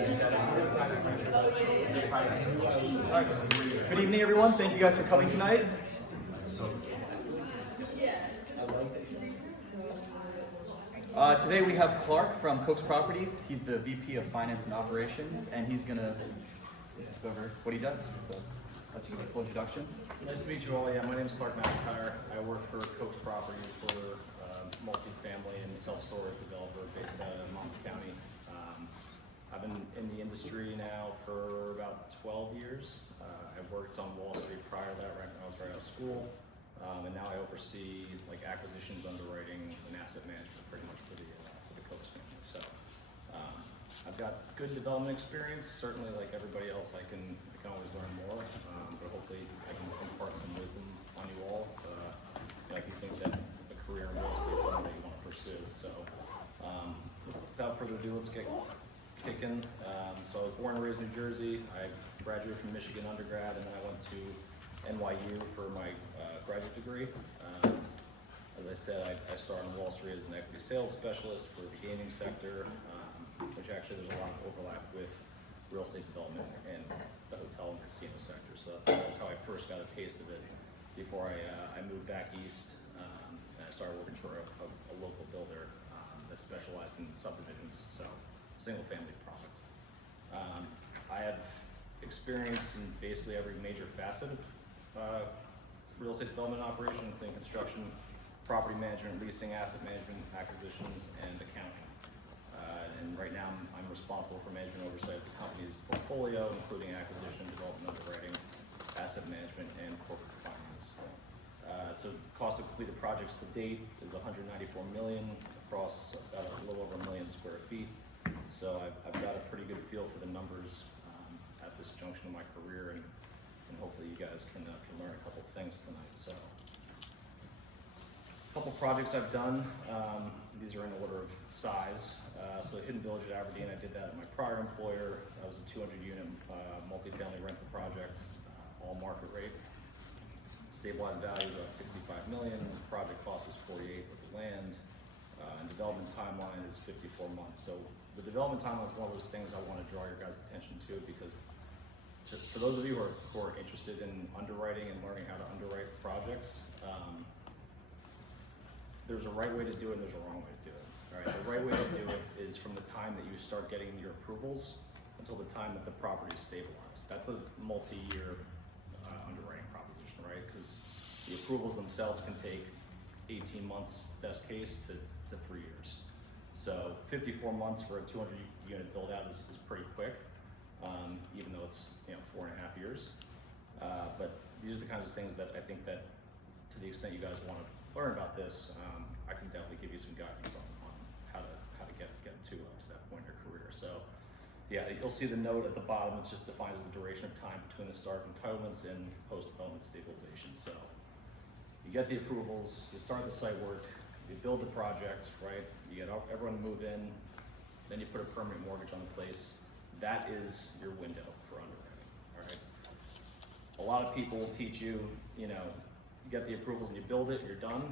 Good evening, everyone. Thank you guys for coming tonight. Today we have Clark from Kokes Properties. He's the VP of Finance and Operations, and he's gonna go over what he does. So let's give a full introduction. Nice to meet you all. Yeah, my name is Clark McIntyre. I work for Kokes Properties. We're a multifamily and self-storage developer based out of Monmouth County. I've been in the industry now for about 12 years. I worked on Wall Street prior to that, right when I was right out of school. And now I oversee like acquisitions, underwriting, and asset management pretty much for the Kokes family. So I've got good development experience. Certainly, like everybody else, I can always learn more. But hopefully, I can impart some wisdom on you all. If you think that a career in real estate is something that you want to pursue. So without further ado, let's get kicking. So I was born and raised in New Jersey. I graduated from Michigan undergrad, and then I went to NYU for my graduate degree. As I said, I started on Wall Street as an equity sales specialist for the gaming sector, which actually there's a lot of overlap with real estate development and the hotel and casino sector. So that's how I first got a taste of it before I moved back east and I started working for a local builder that specialized in subdivisions, so single family product. I have experience in basically every major facet of real estate development operation, including construction, property management, leasing, asset management, acquisitions, and accounting. And right now I'm responsible for management oversight of the company's portfolio, including acquisition, development, underwriting, asset management, and corporate finance. So cost of completed projects to date is $194 million across about a little over 1 million square feet. So I've got a pretty good feel for the numbers at this junction of my career, and hopefully you guys can learn a couple things tonight. So a couple projects I've done. These are in order of size. So Hidden Village at Aberdeen, I did that at my prior employer. That was a 200-unit multifamily rental project, all market rate. Stabilized value is about $65 million. The project cost is $48 with the land. And development timeline is 54 months. So the development timeline is one of those things I want to draw your guys' attention to, because for those of you who are interested in underwriting and learning how to underwrite projects, there's a right way to do it and there's a wrong way to do it. All right? The right way to do it is from the time that you start getting your approvals until the time that the property is stabilized. That's a multi-year underwriting proposition, right? Because the approvals themselves can take 18 months, best case, to 3 years. So 54 months for a 200-unit build out is pretty quick, even though it's 4.5 years. But these are the kinds of things that I think that, to the extent you guys want to learn about this, I can definitely give you some guidance on how to get to that point in your career. So yeah, you'll see the note at the bottom. It just defines the duration of time between the start of entitlements and post-development stabilization. So you get the approvals, you start the site work, you build the project, right? You get everyone to move in, then you put a permanent mortgage on the place. That is your window for underwriting, all right? A lot of people will teach you, you get the approvals and you build it, you're done.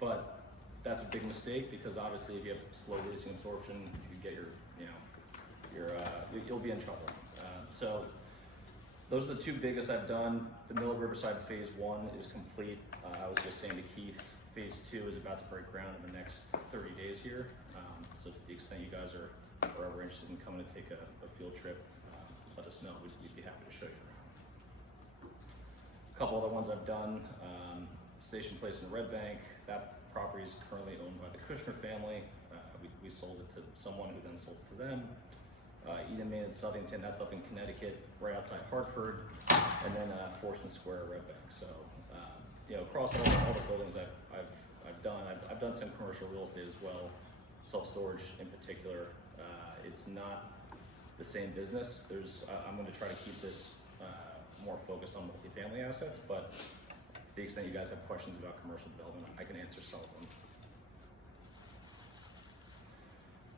But that's a big mistake, because obviously if you have slow leasing absorption, you get you'll be in trouble. So those are the two biggest I've done. The Middle Riverside Phase 1 is complete. I was just saying to Keith, Phase 2 is about to break ground in the next 30 days here. So to the extent you guys are ever interested in coming to take a field trip, let us know. We'd be happy to show you around. A couple other ones I've done. Station Place in Red Bank. That property is currently owned by the Kushner family. We sold it to someone who then sold it to them. Eden Main in Southington, that's up in Connecticut, right outside Hartford, and then Fortune Square, Red Bank. So, across all the buildings I've done some commercial real estate as well, self-storage in particular. It's not the same business. I'm going to try to keep this more focused on multifamily assets, but to the extent you guys have questions about commercial development, I can answer some of them.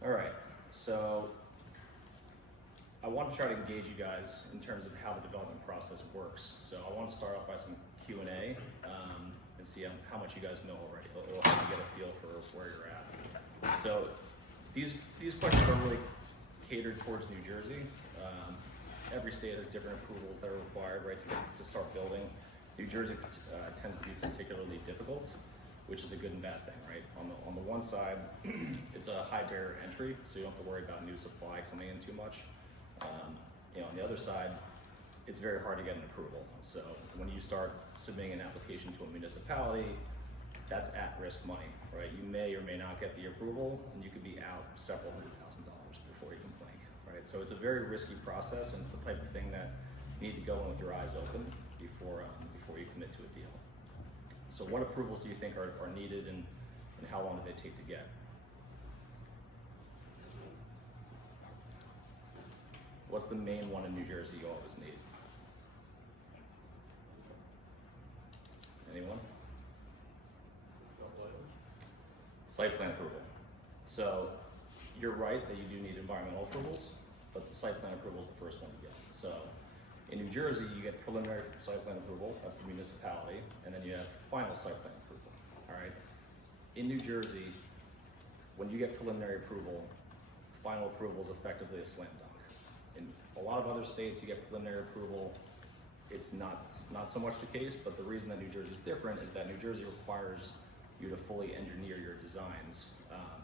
All right, so I want to try to engage you guys in terms of how the development process works. So I want to start off by some Q&A and see how much you guys know already. It'll help you get a feel for where you're at. So these questions are really catered towards New Jersey. Every state has different approvals that are required, right, to start building. New Jersey tends to be particularly difficult, which is a good and bad thing, right? On the one side, it's a high barrier entry, so you don't have to worry about new supply coming in too much. On the other side, it's very hard to get an approval. So when you start submitting an application to a municipality, that's at-risk money, right? You may or may not get the approval, and you could be out several $100,000 before you can blink, right? So it's a very risky process, and it's the type of thing that you need to go in with your eyes open before you commit to a deal. So what approvals do you think are needed, and how long do they take to get? What's the main one in New Jersey you always need? Anyone? Site plan approval. So you're right that you do need environmental approvals, but the site plan approval is the first one to get. So in New Jersey, you get preliminary site plan approval, that's the municipality, and then you have final site plan approval, all right? In New Jersey, when you get preliminary approval, final approval is effectively a slam dunk. In a lot of other states, you get preliminary approval, it's not so much the case, but the reason that New Jersey is different is that New Jersey requires you to fully engineer your designs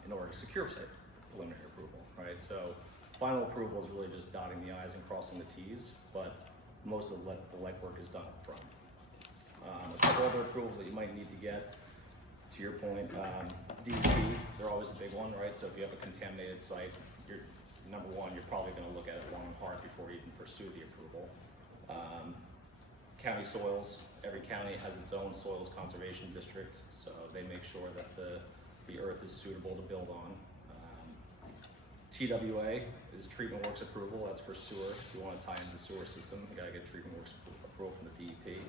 in order to secure site preliminary approval, right? So final approval is really just dotting the I's and crossing the T's, but most of the legwork is done up front. A couple other approvals that you might need to get, to your point, DEP, they're always a big one, right? So if you have a contaminated site, number one, you're probably gonna look at it long and hard before you even pursue the approval. County soils, every county has its own soils conservation district, so they make sure that the earth is suitable to build on. TWA is treatment works approval, that's for sewer. If you want to tie into the sewer system, you gotta get treatment works approval from the DEP.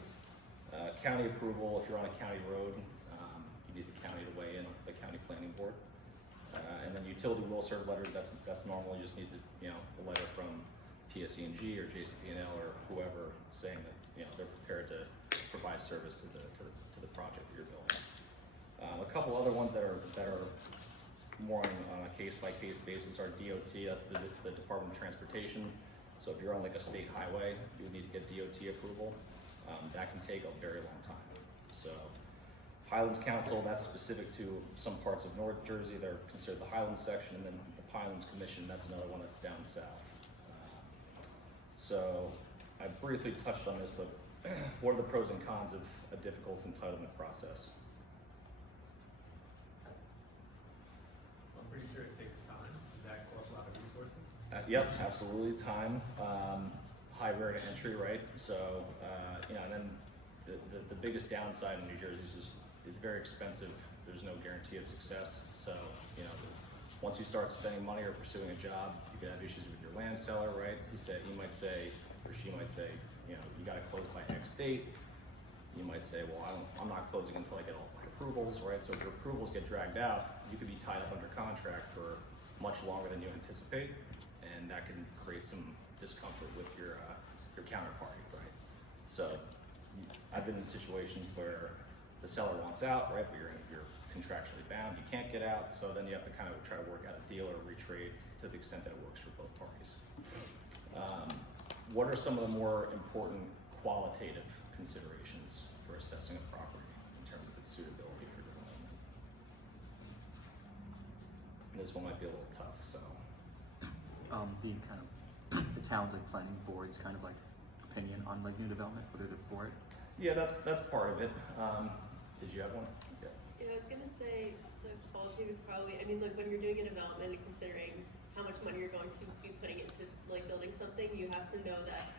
County approval, if you're on a county road, you need the county to weigh in, the county planning board. And then utility will serve letters, that's normal, you just need the letter from PSE&G or JCP&L or whoever saying that they're prepared to provide service to the project that you're building. A couple other ones that are more on a case-by-case basis are DOT, that's the Department of Transportation. So if you're on like a state highway, you would need to get DOT approval. That can take a very long time. So Highlands Council, that's specific to some parts of North Jersey, they're considered the Highlands section, and then the Highlands Commission, that's another one that's down south. So I briefly touched on this, but what are the pros and cons of a difficult entitlement process? I'm pretty sure it takes time. Does that cost a lot of resources? Yep, absolutely. Time, high barrier to entry, right? So, and then the biggest downside in New Jersey is just it's very expensive. There's no guarantee of success. So, once you start spending money or pursuing a job, you could have issues with your land seller, right? He might say, or she might say, you got to close by X date. You might say, well, I'm not closing until I get all my approvals, right? So if your approvals get dragged out, you could be tied up under contract for much longer than you anticipate, and that can create some discomfort with your counterparty, right? So I've been in situations where the seller wants out, right, but you're contractually bound, you can't get out, so then you have to kind of try to work out a deal or retrade to the extent that it works for both parties. What are some of the more important qualitative considerations for assessing a property in terms of its suitability for development? And this one might be a little tough, so. The town's like planning board's kind of like opinion on like new development, whether they're for it. Yeah, that's part of it. Did you have one? Yeah. Yeah, I was gonna say the quality is probably. I mean, like when you're doing a development and considering how much money you're going to be putting into like building something, you have to know that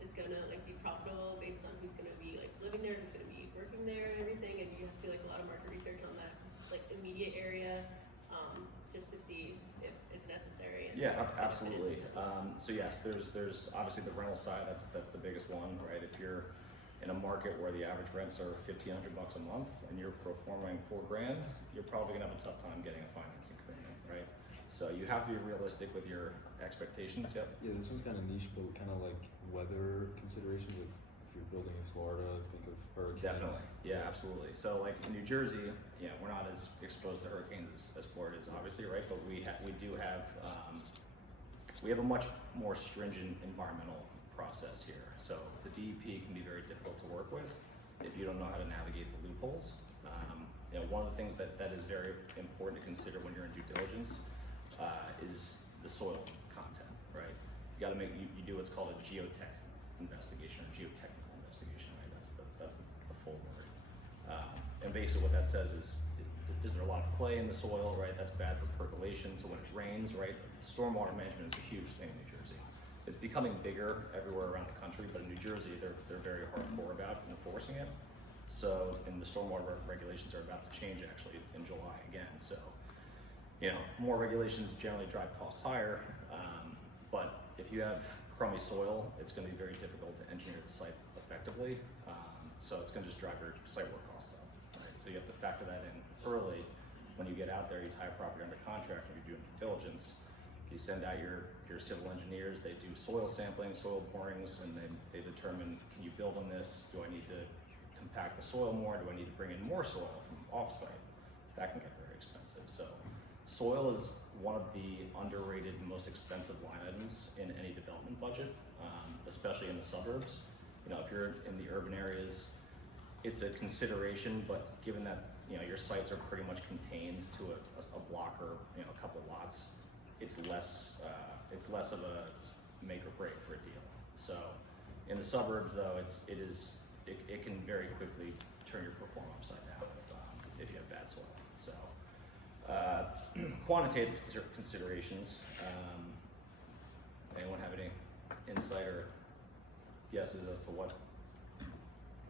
it's gonna like be profitable based on who's gonna be like living there, who's gonna be working there, and everything. And you have to do like a lot of market research on that like immediate area, just to see if it's necessary. And Yeah, absolutely. So yes, there's obviously the rental side. That's the biggest one, right? If you're in a market where the average rents are $1,500 a month and you're performing $4,000, you're probably gonna have a tough time getting a financing commitment, right? So you have to be realistic with your expectations. Yep. Yeah, this one's kind of niche, but kind of like weather considerations. Like if you're building in Florida, think of hurricanes. Definitely. Yeah, absolutely. So like in New Jersey, we're not as exposed to hurricanes as Florida is, obviously, right? But we do have we have a much more stringent environmental process here. So the DEP can be very difficult to work with if you don't know how to navigate the loopholes. One of the things that is very important to consider when you're in due diligence is the soil content, right? You got to you do what's called a geotech investigation or geotechnical investigation, right? That's the full word. And basically what that says is there a lot of clay in the soil, right? That's bad for percolation. So when it rains, right? Stormwater management is a huge thing in New Jersey. It's becoming bigger everywhere around the country, but in New Jersey, they're very hardcore about enforcing it. So, and the stormwater regulations are about to change actually in July again. So, more regulations generally drive costs higher. But if you have crummy soil, it's going to be very difficult to engineer the site effectively. So it's going to just drive your site work costs up. Right? So you have to factor that in early. When you get out there, you tie a property under contract and you're doing due diligence. You send out your civil engineers, they do soil sampling, soil borings, and they determine, can you build on this? Do I need to compact the soil more? Do I need to bring in more soil from offsite? That can get very expensive. So soil is one of the underrated, most expensive line items in any development budget, especially in the suburbs. If you're in the urban areas, it's a consideration, but given that your sites are pretty much contained to a block or a couple lots, it's less of a make or break for a deal. So in the suburbs, though, it can very quickly turn your perform upside down if you have bad soil. So quantitative considerations. Anyone have any insight or guesses as to what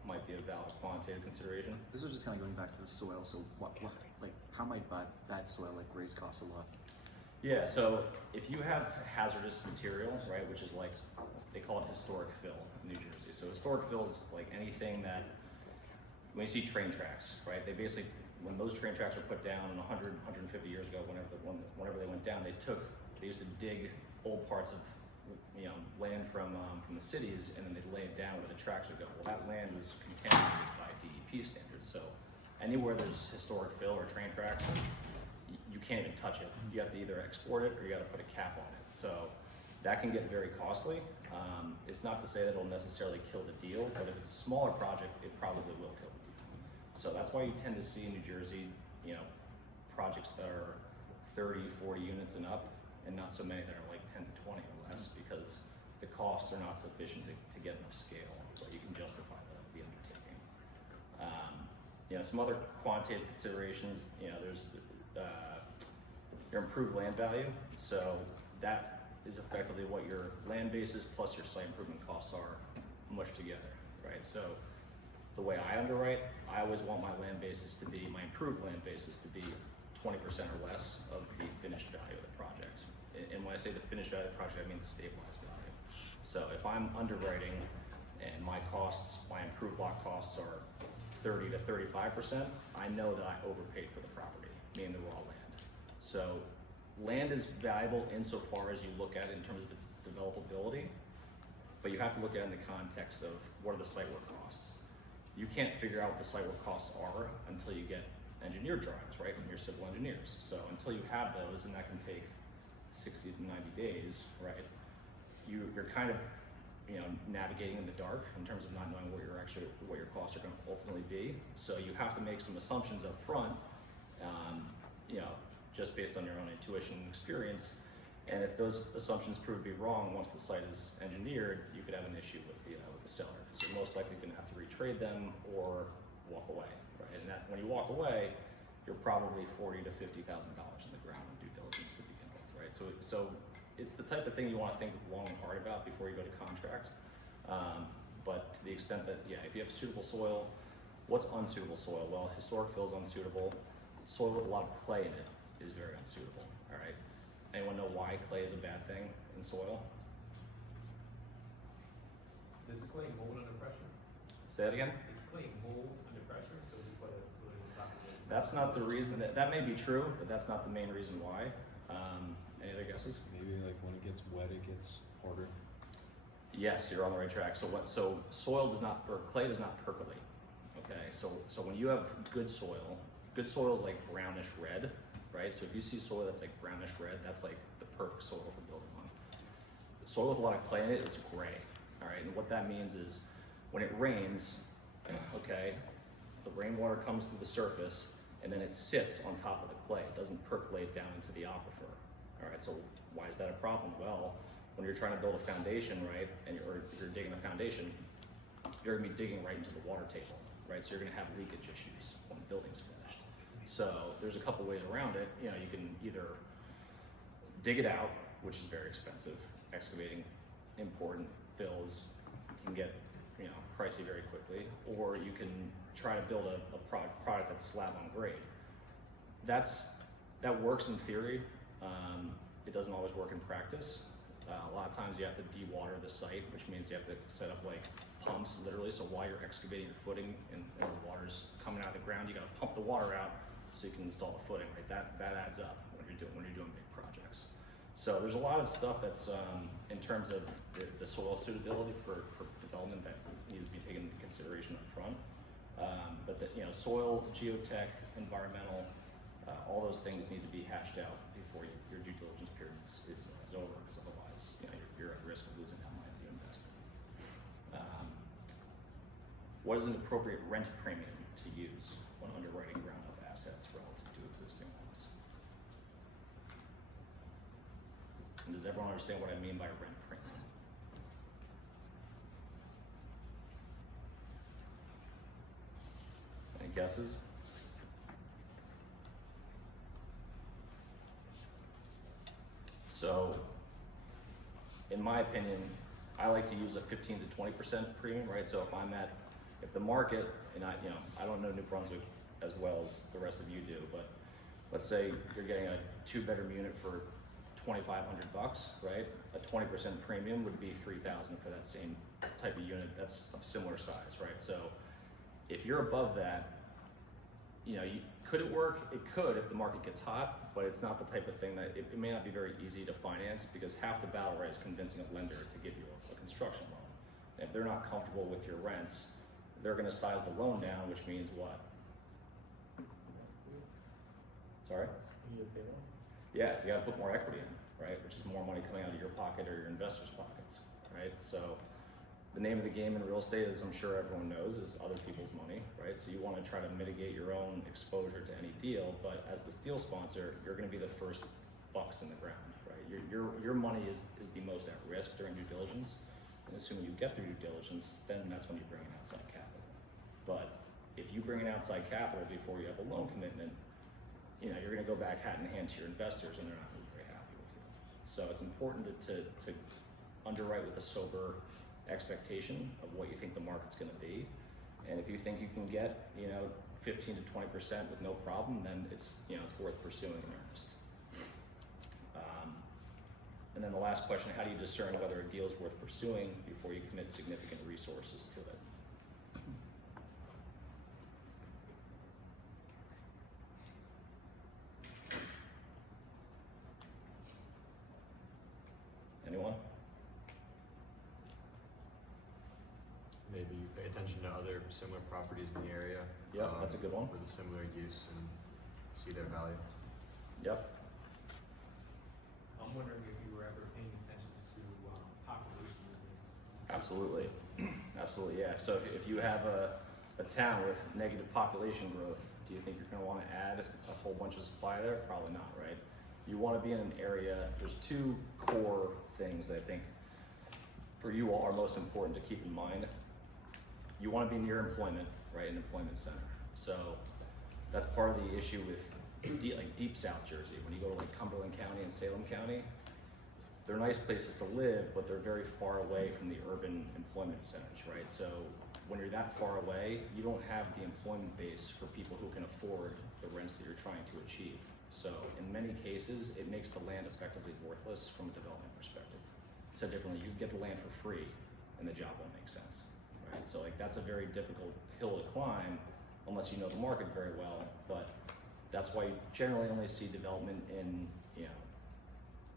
might be a valid quantitative consideration? This is just kind of going back to the soil. So how might bad soil raise costs a lot? Yeah, so if you have hazardous material, right, which is they call it historic fill in New Jersey. So historic fill is anything that, when you see train tracks, right, they basically, when those train tracks were put down 100, 150 years ago, whenever they went down, they used to dig old parts of land from the cities, and then they'd lay it down where the tracks would go. Well, that land was contaminated by DEP standards. So anywhere there's historic fill or train tracks, you can't even touch it. You have to either export it or you got to put a cap on it. So that can get very costly. It's not to say that it'll necessarily kill the deal, but if it's a smaller project, it probably will kill the deal. So that's why you tend to see in New Jersey, projects that are 30, 40 units and up, and not so many that are 10 to 20 or less, because the costs are not sufficient to get enough scale where you can justify the undertaking. Some other quantitative considerations, there's your improved land value. So that is effectively what your land basis plus your site improvement costs are mushed together, right? So the way I underwrite, I always want my land basis to be, my improved land basis to be 20% or less of the finished value of the project. And when I say the finished value of the project, I mean the stabilized value. So if I'm underwriting and my improved lot costs are 30 to 35%, I know that I overpaid for the property, meaning the raw land. So land is valuable insofar as you look at it in terms of its developability, but you have to look at it in the context of what are the site work costs. You can't figure out what the site work costs are until you get engineer drawings, right, from your civil engineers. So until you have those, and that can take 60 to 90 days, right, you're kind of navigating in the dark in terms of not knowing what your costs are going to ultimately be. So you have to make some assumptions up front, just based on your own intuition and experience. And if those assumptions prove to be wrong, once the site is engineered, you could have an issue with the seller, because you're most likely going to have to retrade them or walk away, right? And that when you walk away, you're probably $40,000 to $50,000 in the ground in due diligence to begin with, right? So it's the type of thing you want to think long and hard about before you go to contract. But to the extent that, if you have suitable soil, what's unsuitable soil? Well, historic fill is unsuitable. Soil with a lot of clay in it is very unsuitable, all right? Anyone know why clay is a bad thing in soil? Does clay mold under pressure? Say that again? Does clay mold under pressure? So we put it on top of it. That's not the reason. That may be true, but that's not the main reason why. Any other guesses? Maybe when it gets wet, it gets harder. Yes, you're on the right track. So soil does not, or clay does not percolate. Okay, so when you have good soil is like brownish red, right? So if you see soil that's like brownish red, that's like the perfect soil for building on. soil with a lot of clay in it is gray, all right? And what that means is when it rains, okay, the rainwater comes through the surface and then it sits on top of the clay. It doesn't percolate down into the aquifer, all right? So why is that a problem? Well, when you're trying to build a foundation, right, and you're digging a foundation, you're gonna be digging right into the water table, right? So you're gonna have leakage issues when the building's finished. So there's a couple ways around it. You know, you can either dig it out, which is very expensive. Excavating important fills can get, you know, pricey very quickly, or you can try to build a product that's slab on grade. That works in theory. It doesn't always work in practice. A lot of times you have to de-water the site, which means you have to set up like pumps, literally. So while you're excavating your footing and the water's coming out of the ground, you gotta pump the water out so you can install the footing, right? That adds up when you're doing big projects. So there's a lot of stuff that's in terms of the soil suitability for development that needs to be taken into consideration up front. But you know, soil, geotech, environmental, all those things need to be hashed out before your due diligence period is over, because otherwise, you know, you're at risk of losing that money you invested. What is an appropriate rent premium to use when underwriting ground-up assets relative to existing ones? And does everyone understand what I mean by rent premium? Any guesses? So, in my opinion, I like to use a 15 to 20% premium, right? So if the market, and I don't know New Brunswick as well as the rest of you do, but let's say you're getting a 2-bedroom unit for $2,500, right? A 20% premium would be $3,000 for that same type of unit that's of similar size, right? So if you're above that, you know, could it work? It could if the market gets hot, but it's not the type of thing that it may not be very easy to finance, because half the battle, right, is convincing a lender to give you a construction loan. And if they're not comfortable with your rents, they're going to size the loan down, which means what? Sorry? You need to pay more? Yeah, you got to put more equity in, right? Which is more money coming out of your pocket or your investors' pockets, right? So the name of the game in real estate, as I'm sure everyone knows, is other people's money, right? So you want to try to mitigate your own exposure to any deal, but as the deal sponsor, you're going to be the first bucks in the ground, right? Your money is the most at risk during due diligence, and assuming you get through due diligence, then that's when you bring in outside capital. But if you bring in outside capital before you have a loan commitment, you know, you're going to go back hat in hand to your investors, and they're not going to be very happy with you. So it's important to underwrite with a sober expectation of what you think the market's going to be, and if you think you can get, you know, 15 to 20% with no problem, then it's worth pursuing in earnest. And then the last question: how do you discern whether a deal is worth pursuing before you commit significant resources to it? Anyone? Maybe you pay attention to other similar properties in the area. Yeah, that's a good one. With a similar use and see their value. Yep. I'm wondering if you were ever paying attention to population movements. Absolutely. Absolutely, yeah. So if you have a town with negative population growth, do you think you're going to want to add a whole bunch of supply there? Probably not, right? You want to be in an area, there's 2 core things that I think for you all are most important to keep in mind. You want to be near employment, right? An employment center. So that's part of the issue with deep South Jersey. When you go to like Cumberland County and Salem County, they're nice places to live, but they're very far away from the urban employment centers, right? So when you're that far away, you don't have the employment base for people who can afford the rents that you're trying to achieve. So in many cases, it makes the land effectively worthless from a development perspective. Said differently, you can get the land for free and the job won't make sense, right? So like that's a very difficult hill to climb unless you know the market very well, but that's why you generally only see development in, you know,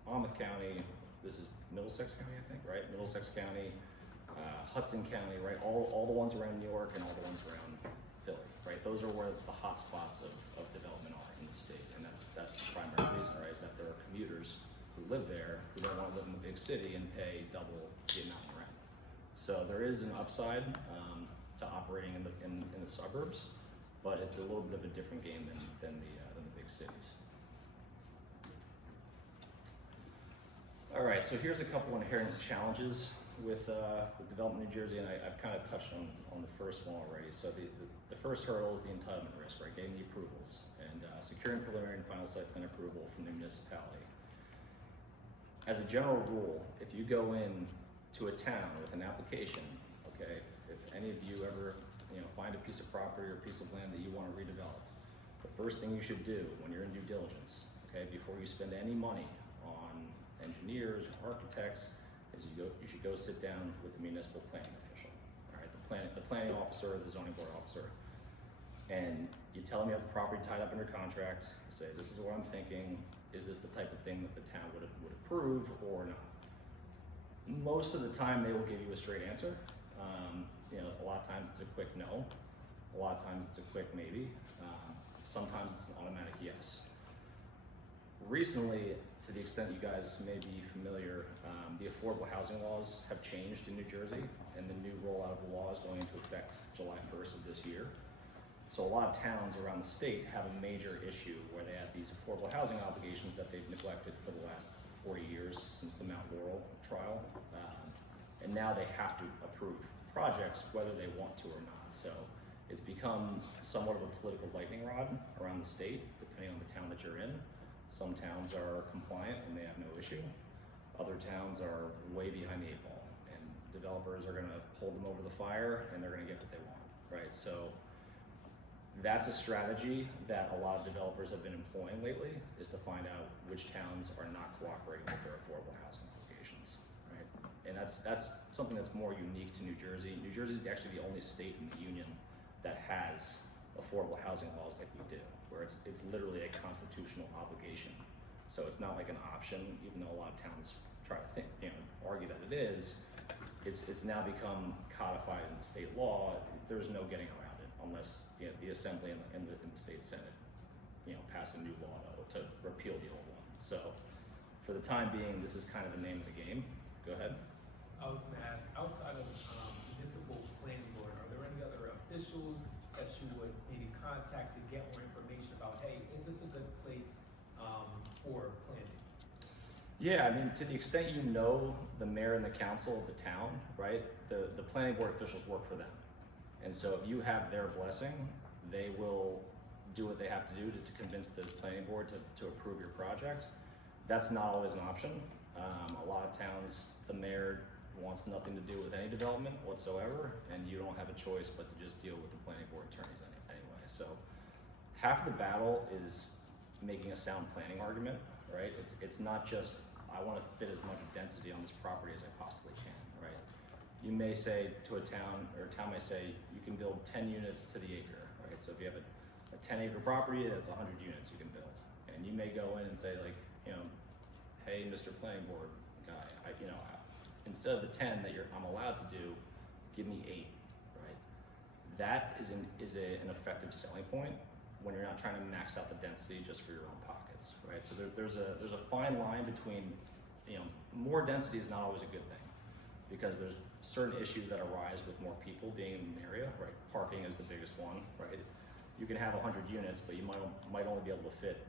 Monmouth County, this is Middlesex County, I think, right? Middlesex County, Hudson County, right? All the ones around New York and all the ones around Philly, right? Those are where the hot spots of development are in the state, and that's the primary reason, right? Is that there are commuters who live there who don't want to live in the big city and pay double the amount in rent. So there is an upside to operating in the suburbs, but it's a little bit of a different game than the big cities. All right, so here's a couple inherent challenges with development in New Jersey, and I've kind of touched on the first one already. So the first hurdle is the entitlement risk, right? Getting the approvals and securing preliminary and final site plan approval from the municipality. As a general rule, if you go in to a town with an application, okay, if any of you ever find a piece of property or a piece of land that you want to redevelop, the first thing you should do when you're in due diligence, okay, before you spend any money on engineers or architects, is you should go sit down with the municipal planning official, all right, the planning officer or the zoning board officer, and you tell them you have the property tied up under contract. You say, this is what I'm thinking. Is this the type of thing that the town would approve or not? Most of the time, they will give you a straight answer. A lot of times it's a quick no. A lot of times it's a quick maybe. Sometimes it's an automatic yes. Recently, to the extent you guys may be familiar, the affordable housing laws have changed in New Jersey, and the new rollout of the law is going into effect July 1st of this year. So a lot of towns around the state have a major issue where they have these affordable housing obligations that they've neglected for the last 40 years since the Mount Laurel trial. And now they have to approve projects whether they want to or not. So it's become somewhat of a political lightning rod around the state, depending on the town that you're in. Some towns are compliant and they have no issue. Other towns are way behind the eight ball, and developers are gonna hold them over the fire and they're gonna get what they want, right? So that's a strategy that a lot of developers have been employing lately, is to find out which towns are not cooperating with their affordable housing obligations, right? And that's something that's more unique to New Jersey. New Jersey is actually the only state in the union that has affordable housing laws like we do, where it's literally a constitutional obligation. So it's not like an option, even though a lot of towns try to argue that it is. It's now become codified in the state law. There's no getting around it unless the Assembly and the state Senate pass a new law to repeal the old one. So for the time being, this is kind of the name of the game. Go ahead. I was gonna ask, outside of municipal planning board, are there any other officials that you would maybe contact to get more information about, hey, is this a good place for planning? Yeah, I mean, to the extent you know the mayor and the council of the town, right, the planning board officials work for them. And so if you have their blessing, they will do what they have to do to convince the planning board to approve your project. That's not always an option. A lot of towns, the mayor wants nothing to do with any development whatsoever, and you don't have a choice but to just deal with the planning board attorneys anyway. So half of the battle is making a sound planning argument, right? It's not just, I want to fit as much density on this property as I possibly can, right? You may say to a town, or a town may say, you can build 10 units to the acre, right? So if you have a 10-acre property, that's 100 units you can build. And you may go in and say, like, hey, Mr. Planning Board guy, instead of the 10 that I'm allowed to do, give me 8, right? That is an effective selling point when you're not trying to max out the density just for your own pockets, right? So there's a fine line between, more density is not always a good thing, because there's certain issues that arise with more people being in the area, right? Parking is the biggest one, right? You can have 100 units, but you might only be able to fit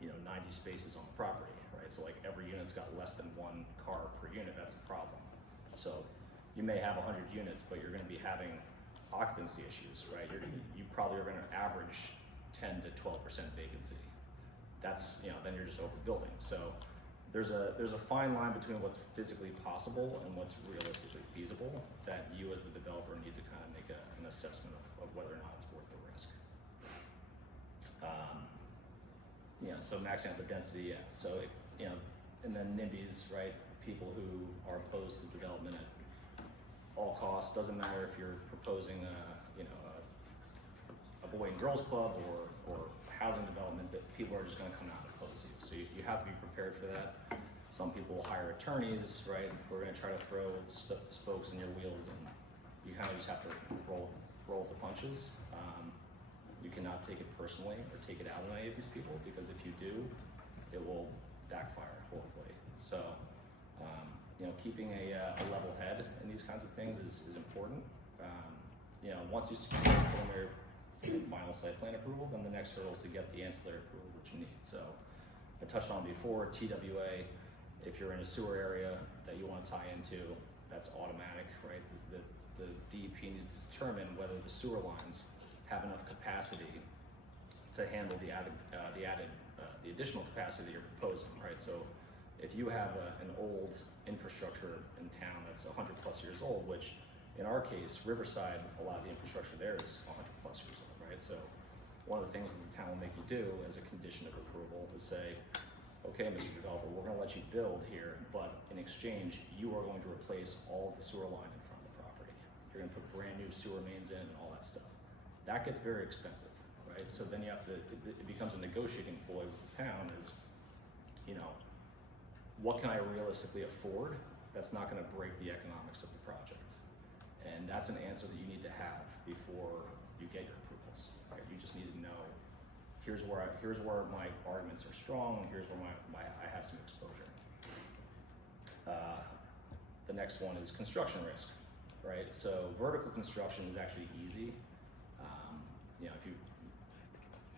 90 spaces on the property, right? So like every unit's got less than one car per unit, that's a problem. So you may have 100 units, but you're gonna be having occupancy issues, right? You probably are gonna average 10 to 12% vacancy. That's, then you're just overbuilding. So there's a fine line between what's physically possible and what's realistically feasible that you as the developer need to kind of make an assessment of whether or not it's worth the risk. So maxing out the density, yeah. So, and then NIMBYs, right? People who are opposed to development at all costs. Doesn't matter if you're proposing a boy and girls club or housing development, that people are just gonna come out and oppose you. So you have to be prepared for that. Some people will hire attorneys, right? We're gonna try to throw spokes in your wheels, and you kind of just have to roll with the punches. You cannot take it personally or take it out on any of these people, because if you do, it will backfire horribly. keeping a level head in these kinds of things is important. You know, once you secure the preliminary and final site plan approval, then the next hurdle is to get the ancillary approvals that you need. So I touched on before, TWA, if you're in a sewer area that you want to tie into, that's automatic, right? The DEP needs to determine whether the sewer lines have enough capacity to handle the additional capacity you're proposing, right? So if you have an old infrastructure in town that's 100 plus years old, which in our case, Riverside, a lot of the infrastructure there is 100 plus years old, right? So one of the things that the town will make you do as a condition of approval is say, okay, Mr. Developer, we're gonna let you build here, but in exchange, you are going to replace all of the sewer line in front of the property. You're gonna put brand new sewer mains in and all that stuff. That gets very expensive, right? So then you have to, it becomes a negotiating ploy with the town is, you know, what can I realistically afford that's not gonna break the economics of the project? And that's an answer that you need to have before you get your approvals, right? You just need to know, here's where my arguments are strong, and here's where I have some exposure. The next one is construction risk, right? So vertical construction is actually easy. You know, if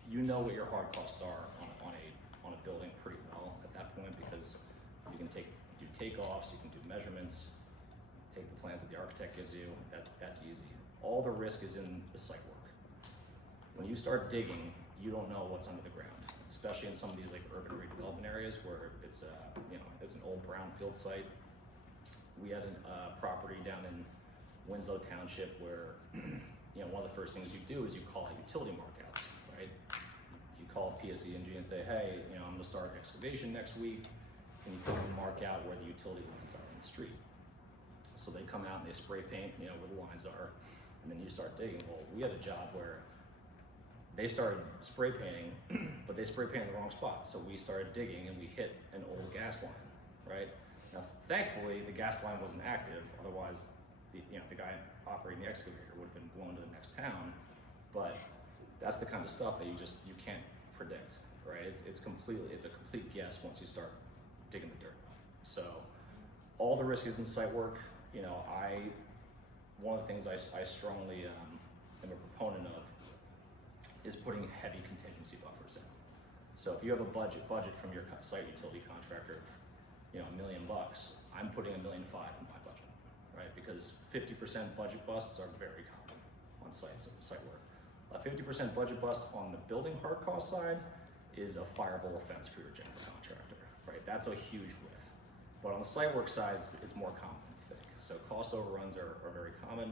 you know what your hard costs are on a building pretty well at that point, because you can do takeoffs, you can do measurements, take the plans that the architect gives you. That's easy. All the risk is in the site work. When you start digging, you don't know what's under the ground, especially in some of these like urban redevelopment areas where it's it's an old brownfield site. We had a property down in Winslow Township where you know, one of the first things you do is you call out utility markouts, right? You call PSE&G and say, hey, you know, I'm gonna start excavation next week. Can you come and mark out where the utility lines are in the street? So they come out and they spray paint, you know, where the lines are, and then you start digging. Well, we had a job where they started spray painting, but they spray painted the wrong spot. So we started digging and we hit an old gas line, right? Now, thankfully, the gas line wasn't active. Otherwise, the guy operating the excavator would have been blown to the next town. But that's the kind of stuff that you can't predict, right? It's a complete guess once you start digging the dirt. So all the risk is in site work. You know, one of the things I strongly am a proponent of is putting heavy contingency buffers in. So if you have a budget from your site utility contractor, you know, $1 million, I'm putting $1.5 million in my budget, right? Because 50% budget busts are very common on site work. A 50% budget bust on the building hard cost side is a fireable offense for your general contractor, right? That's a huge whiff. But on the site work side, it's more common than you think. So cost overruns are very common.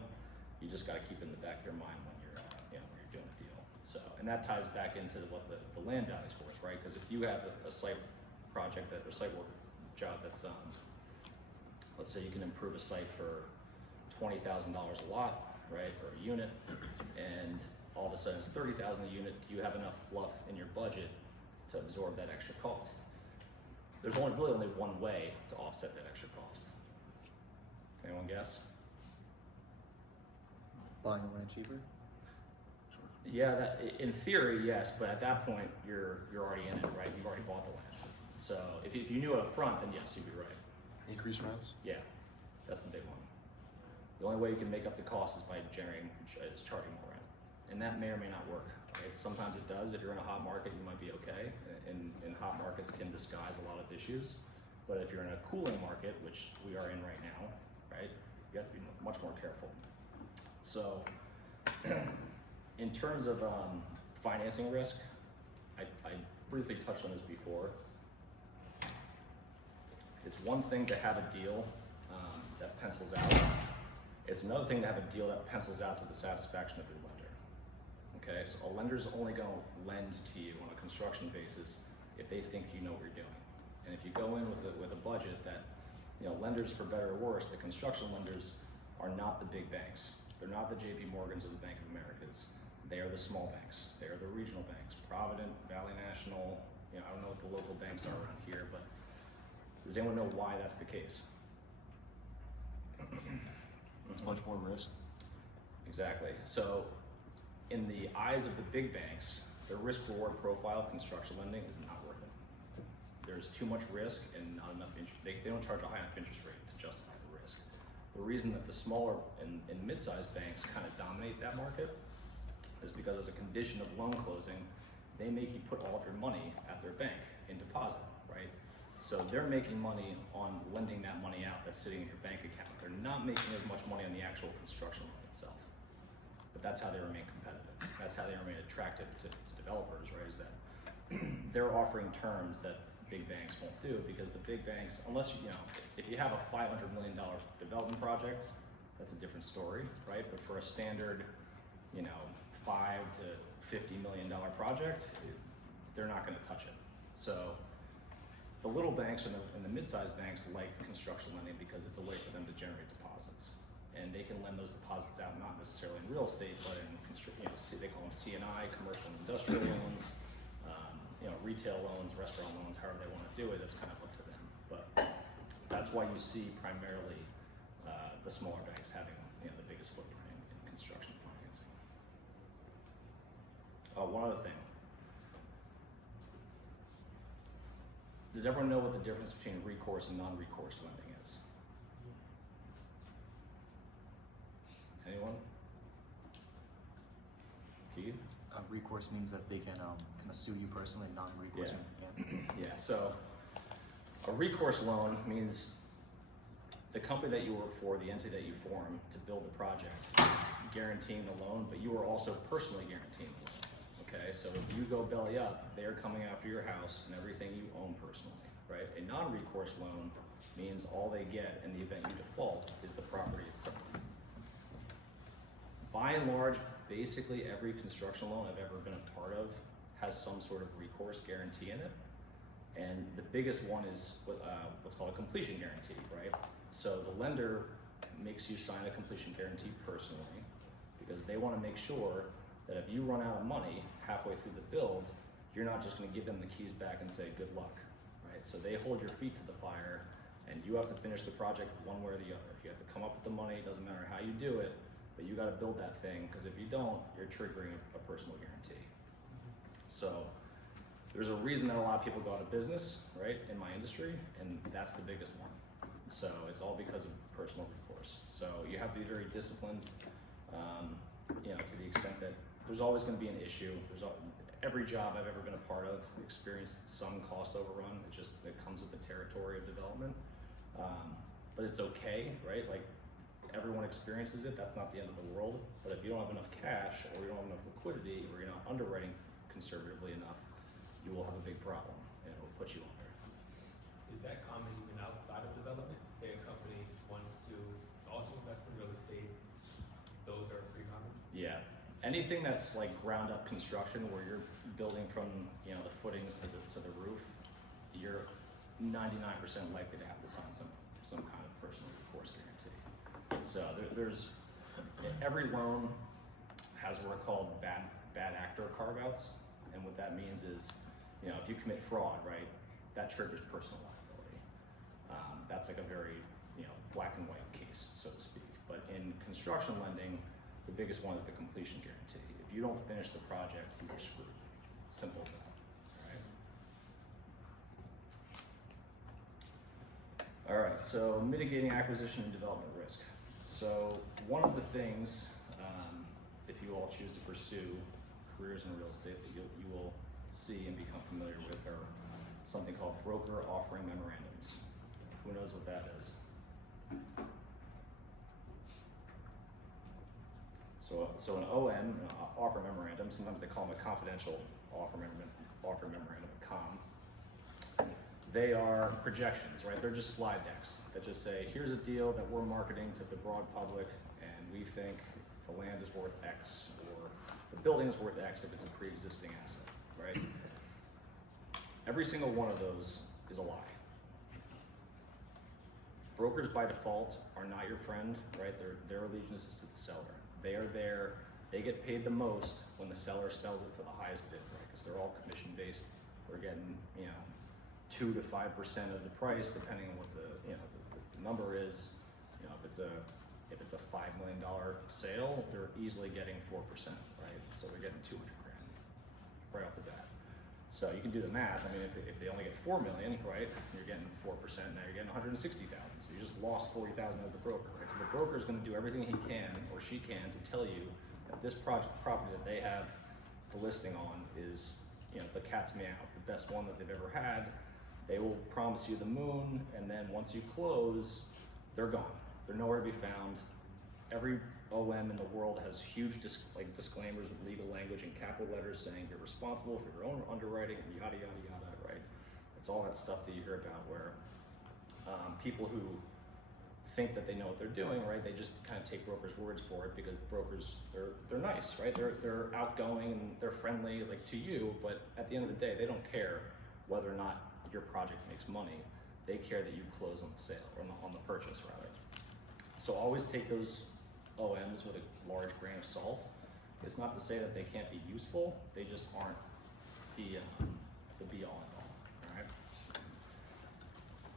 You just got to keep it in the back of your mind when you're when you're doing a deal. So, and that ties back into what the land value is worth, right? Because if you have a site project or site work job that's let's say you can improve a site for $20,000 a lot, right, or a unit, and all of a sudden it's $30,000 a unit. Do you have enough fluff in your budget to absorb that extra cost? There's really only one way to offset that extra cost. Can anyone guess? Buying the land cheaper? Yeah, that in theory, yes, but at that point you're already in it, right? You've already bought the land. So if you knew up front, then yes, you'd be right. Increase rents? Yeah, that's the big one. The only way you can make up the cost is by charging more rent, and that may or may not work. Right? Sometimes it does. If you're in a hot market, you might be okay, and hot markets can disguise a lot of issues. But if you're in a cooling market, which we are in right now, right, you have to be much more careful. So, in terms of financing risk, I briefly touched on this before. It's one thing to have a deal that pencils out. It's another thing to have a deal that pencils out to the satisfaction of your lender. Okay, so a lender's only going to lend to you on a construction basis if they think you know what you're doing. And if you go in with a budget that, you know, lenders, for better or worse, the construction lenders are not the big banks. They're not the JP Morgans or the Bank of Americas. They are the small banks. They are the regional banks. Provident, Valley National, you know, I don't know what the local banks are around here, but does anyone know why that's the case? It's much more risk. Exactly. So in the eyes of the big banks, the risk reward profile of construction lending is not worth it. there's too much risk and not enough interest. They don't charge a high enough interest rate to justify the risk. The reason that the smaller and mid-sized banks kind of dominate that market is because as a condition of loan closing, they make you put all of your money at their bank in deposit, right? So they're making money on lending that money out that's sitting in your bank account. They're not making as much money on the actual construction loan itself. But that's how they remain competitive. That's how they remain attractive to developers, right? Is that they're offering terms that big banks won't do, because the big banks, unless you know, if you have a $500 million development project, that's a different story, right? But for a standard, you know, $5 to $50 million project, they're not going to touch it. So the little banks and the mid-sized banks like construction lending because it's a way for them to generate deposits, and they can lend those deposits out not necessarily in real estate, but in they call them C&I, commercial and industrial loans, retail loans, restaurant loans, however they want to do it. That's kind of up to them. But that's why you see primarily the smaller banks having the biggest footprint in construction financing. One other thing. Does everyone know what the difference between recourse and non-recourse lending is? Anyone? Keith? Recourse means that they can kind of sue you personally. Non-recourse means they can't. Yeah, so a recourse loan means the company that you work for, the entity that you form to build the project, is guaranteeing the loan, but you are also personally guaranteeing the loan. Okay, so if you go belly up, they're coming after your house and everything you own personally, right? A non-recourse loan means all they get in the event you default is the property itself. By and large, basically every construction loan I've ever been a part of has some sort of recourse guarantee in it. And the biggest one is what's called a completion guarantee, right? So the lender makes you sign a completion guarantee personally because they want to make sure that if you run out of money halfway through the build, you're not just going to give them the keys back and say good luck, right? So they hold your feet to the fire, and you have to finish the project one way or the other. You have to come up with the money, doesn't matter how you do it, but you got to build that thing, because if you don't, you're triggering a personal guarantee. So there's a reason that a lot of people go out of business, right, in my industry, and that's the biggest one. So it's all because of personal recourse. So you have to be very disciplined, to the extent that there's always going to be an issue. Every job I've ever been a part of experienced some cost overrun. It comes with the territory of development. But it's okay, right? Like, everyone experiences it. That's not the end of the world. But if you don't have enough cash, or you don't have enough liquidity, or you're not underwriting conservatively enough, you will have a big problem, and it will put you under. Is that common even outside of development? Say a company wants to also invest in real estate, those are pretty common? Yeah, anything that's like ground up construction where you're building from the footings to the roof, you're 99% likely to have to sign some kind of personal recourse guarantee. So there's every loan has what are called bad actor carve outs, and what that means is if you commit fraud, right, that triggers personal liability. That's like a very black and white case, so to speak. But in construction lending, the biggest one is the completion guarantee. If you don't finish the project, you are screwed. Simple as that. All right, so mitigating acquisition and development risk. So one of the things, if you all choose to pursue careers in real estate, that you will see and become familiar with are something called broker offering memorandums. Who knows what that is? So an OM, an offer memorandum, sometimes they call them a confidential offer memorandum, a COM. They are projections, right? They're just slide decks that just say, here's a deal that we're marketing to the broad public, and we think the land is worth X, or the building is worth X if it's a pre-existing asset, right? Every single one of those is a lie. Brokers by default are not your friend, right? Their allegiance is to the seller. They are there, they get paid the most when the seller sells it for the highest bid, right? Because they're all commission based. They're getting, 2 to 5% of the price, depending on what the number is. If it's a $5 million sale, they're easily getting 4%, right? So they're getting $200,000 right off the bat. So you can do the math. I mean, if they only get 4 million, right, you're getting 4%. Now you're getting 160,000. So you just lost 40,000 as the broker, right? So the broker is going to do everything he can or she can to tell you that this property that they have the listing on is, you know, the cat's meow, the best one that they've ever had. They will promise you the moon, and then once you close, they're gone. They're nowhere to be found. Every OM in the world has huge disclaimers with legal language and capital letters saying you're responsible for your own underwriting and yada yada yada, right? It's all that stuff that you hear about where people who think that they know what they're doing, right? They just kind of take brokers' words for it because the brokers, they're nice, right? They're outgoing and they're friendly, like, to you, but at the end of the day, they don't care whether or not your project makes money. They care that you close on the sale or on the purchase, rather. So always take those OMs with a large grain of salt. It's not to say that they can't be useful, they just aren't the be-all and all,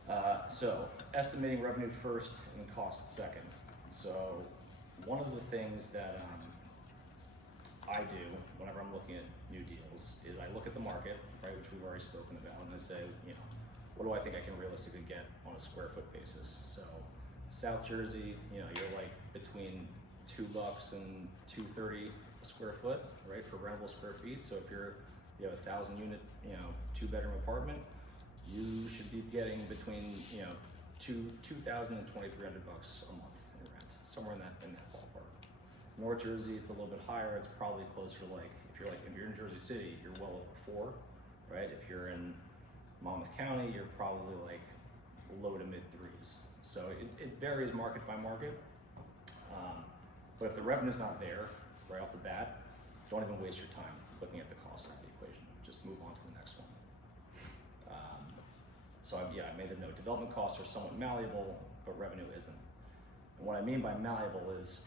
all right? So estimating revenue first and cost second. So one of the things that I do whenever I'm looking at new deals is I look at the market, right, which we've already spoken about, and I say, you know, what do I think I can realistically get on a square foot basis? So South Jersey, you know, you're like between $2 and $2.30 a square foot, right, for rentable square feet. So if you have a 1,000 unit, you know, 2-bedroom apartment, you should be getting between, you know, $2,000 and $2,300 a month in rent, somewhere in that ballpark. North Jersey, it's a little bit higher. It's probably closer to if you're in Jersey City, you're well over 4, right? If you're in Monmouth County, you're probably like low to mid 3s. So it varies market by market. But if the revenue's not there right off the bat, don't even waste your time looking at the cost side of the equation. Just move on to the next one. So I made the note. Development costs are somewhat malleable, but revenue isn't. And what I mean by malleable is,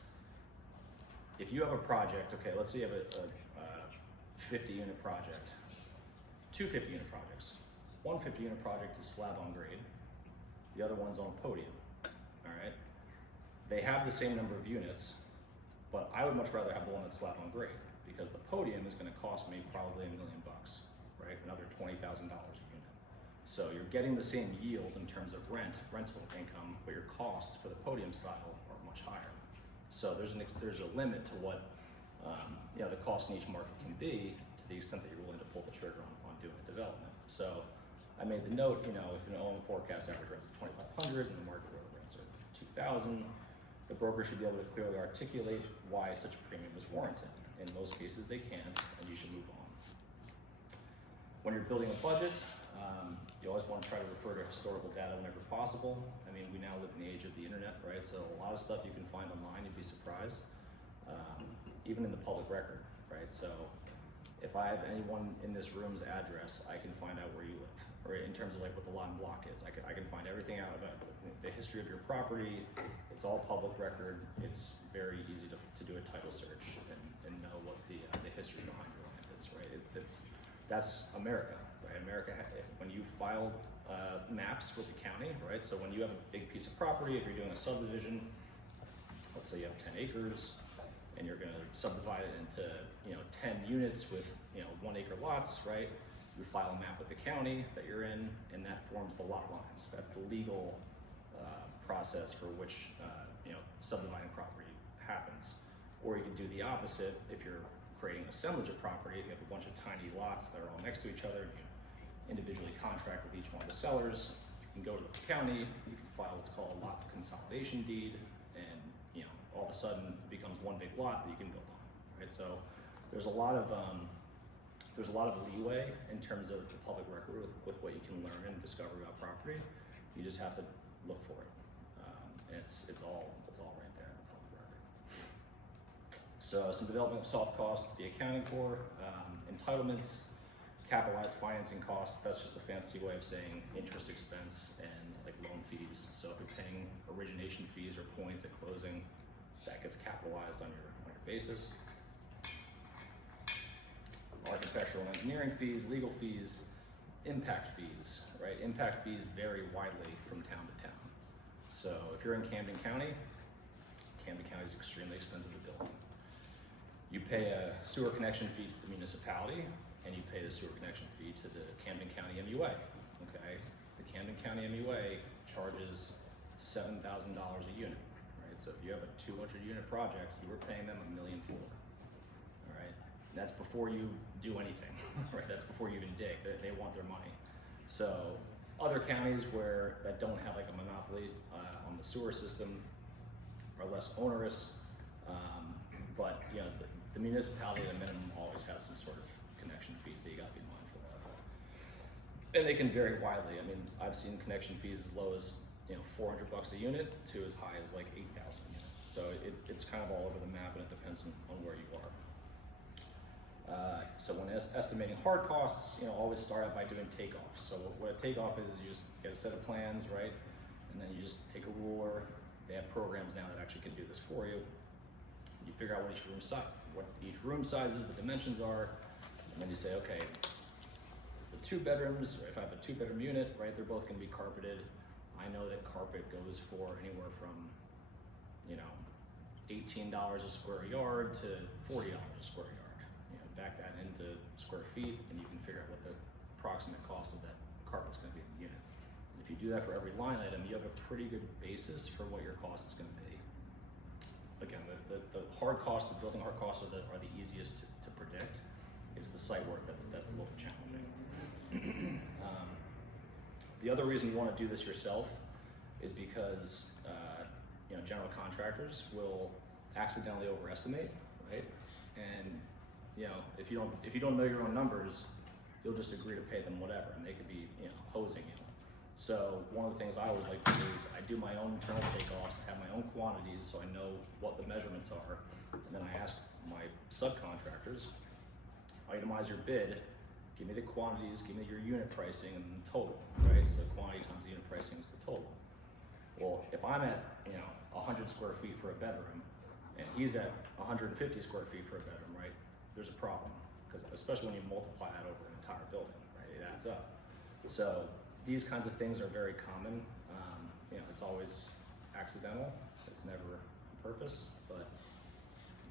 if you have a project, okay, let's say you have a 50-unit project, 2 50-unit projects. One 50-unit project is slab on grade, the other one's on a podium, all right? They have the same number of units, but I would much rather have the one that's slab on grade because the podium is gonna cost me probably $1 million, right? Another $20,000 a unit. So you're getting the same yield in terms of rental income, but your costs for the podium style are much higher. So there's a limit to what you know, the cost in each market can be to the extent that you're willing to pull the trigger on doing a development. So I made the note, you know, if an OM forecast average rents of 2,500 and the market rents are 2,000, the broker should be able to clearly articulate why such a premium is warranted. In most cases they can't, and you should move on. When you're building a budget, you always want to try to refer to historical data whenever possible. I mean, we now live in the age of the internet, right? So a lot of stuff you can find online, you'd be surprised. Even in the public record, right? So if I have anyone in this room's address, I can find out where you live, right? In terms of like what the lot and block is. I can find everything out about the history of your property. It's all public record. It's very easy to do a title search and know what the history behind your land is, right? That's America, right? America, when you file maps with the county, right? So when you have a big piece of property, if you're doing a subdivision, let's say you have 10 acres, and you're gonna subdivide it into, you know, 10 units with, you know, 1 acre lots, right? You file a map with the county that you're in, and that forms the lot lines. That's the legal process for which, you know, subdividing property happens. Or you can do the opposite if you're creating an assemblage of property. If you have a bunch of tiny lots that are all next to each other, and you individually contract with each one of the sellers, you can go to the county, you can file what's called a lot consolidation deed, and, you know, all of a sudden it becomes one big lot that you can build on, right? So there's a lot of leeway in terms of the public record with what you can learn and discover about property. You just have to look for it, and it's all right there in the public record. So some development soft costs to be accounting for, entitlements, capitalized financing costs. That's just a fancy way of saying interest expense and like loan fees. So if you're paying origination fees or points at closing, that gets capitalized on your basis. Architectural and engineering fees, legal fees, impact fees, right? Impact fees vary widely from town to town. So if you're in Camden County is extremely expensive to build. You pay a sewer connection fee to the municipality, and you pay the sewer connection fee to the Camden County MUA, okay? The Camden County MUA charges $7,000 a unit, right? So if you have a 200 unit project, you were paying them $1.4 million, all right? And that's before you do anything, right? That's before you even dig. They want their money. So other counties that don't have like a monopoly on the sewer system are less onerous, but you know, the municipality at a minimum always has some sort of connection fees that you gotta be mindful of. And they can vary widely. I mean, I've seen connection fees as low as, you know, $400 a unit to as high as like $8,000 a unit. So it's kind of all over the map, and it depends on where you are. So when estimating hard costs, you know, always start out by doing takeoffs. So what a takeoff is you just get a set of plans, right? And then you just take a ruler. They have programs now that actually can do this for you. You figure out what each room size is, the dimensions are, and then you say, okay, the 2 bedrooms, or if I have a 2-bedroom unit, right, they're both gonna be carpeted. I know that carpet goes for anywhere from, you know, $18 a square yard to $40 a square yard. You know, back that into square feet, and you can figure out what the approximate cost of that carpet's gonna be in the unit. And if you do that for every line item, you have a pretty good basis for what your cost is gonna be. Again, the hard costs, the building hard costs are the easiest to predict. It's the site work that's a little challenging. The other reason you want to do this yourself is because you know, general contractors will accidentally overestimate, right? And you know, if you don't know your own numbers, you'll just agree to pay them whatever, and they could be, you know, hosing you. So one of the things I always like to do is I do my own internal takeoffs, I have my own quantities so I know what the measurements are, and then I ask my subcontractors, itemize your bid, give me the quantities, give me your unit pricing and the total, right? So quantity times the unit pricing is the total. Well, if I'm at, you know, 100 square feet for a bedroom, and he's at 150 square feet for a bedroom, right? There's a problem, because especially when you multiply that over an entire building, right? It adds up. So these kinds of things are very common. You know, it's always accidental. It's never on purpose, but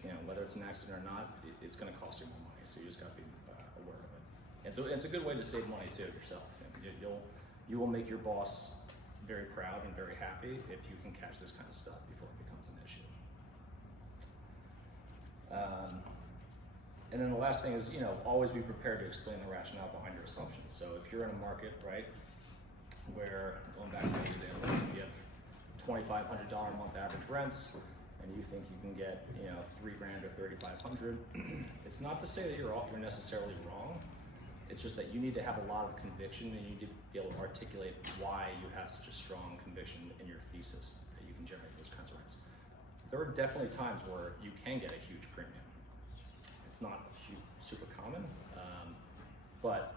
you know, whether it's an accident or not, it's going to cost you more money. So you just got to be aware of it. And so it's a good way to save money too yourself. You will make your boss very proud and very happy if you can catch this kind of stuff before it becomes an issue. And then the last thing is, you know, always be prepared to explain the rationale behind your assumptions. So if you're in a market, right, where, going back to the example, you have $2,500 a month average rents, and you think you can get, you know, $3,000 or $3,500, it's not to say that you're necessarily wrong. It's just that you need to have a lot of conviction, and you need to be able to articulate why you have such a strong conviction in your thesis that you can generate those kinds of rents. There are definitely times where you can get a huge premium. It's not super common, but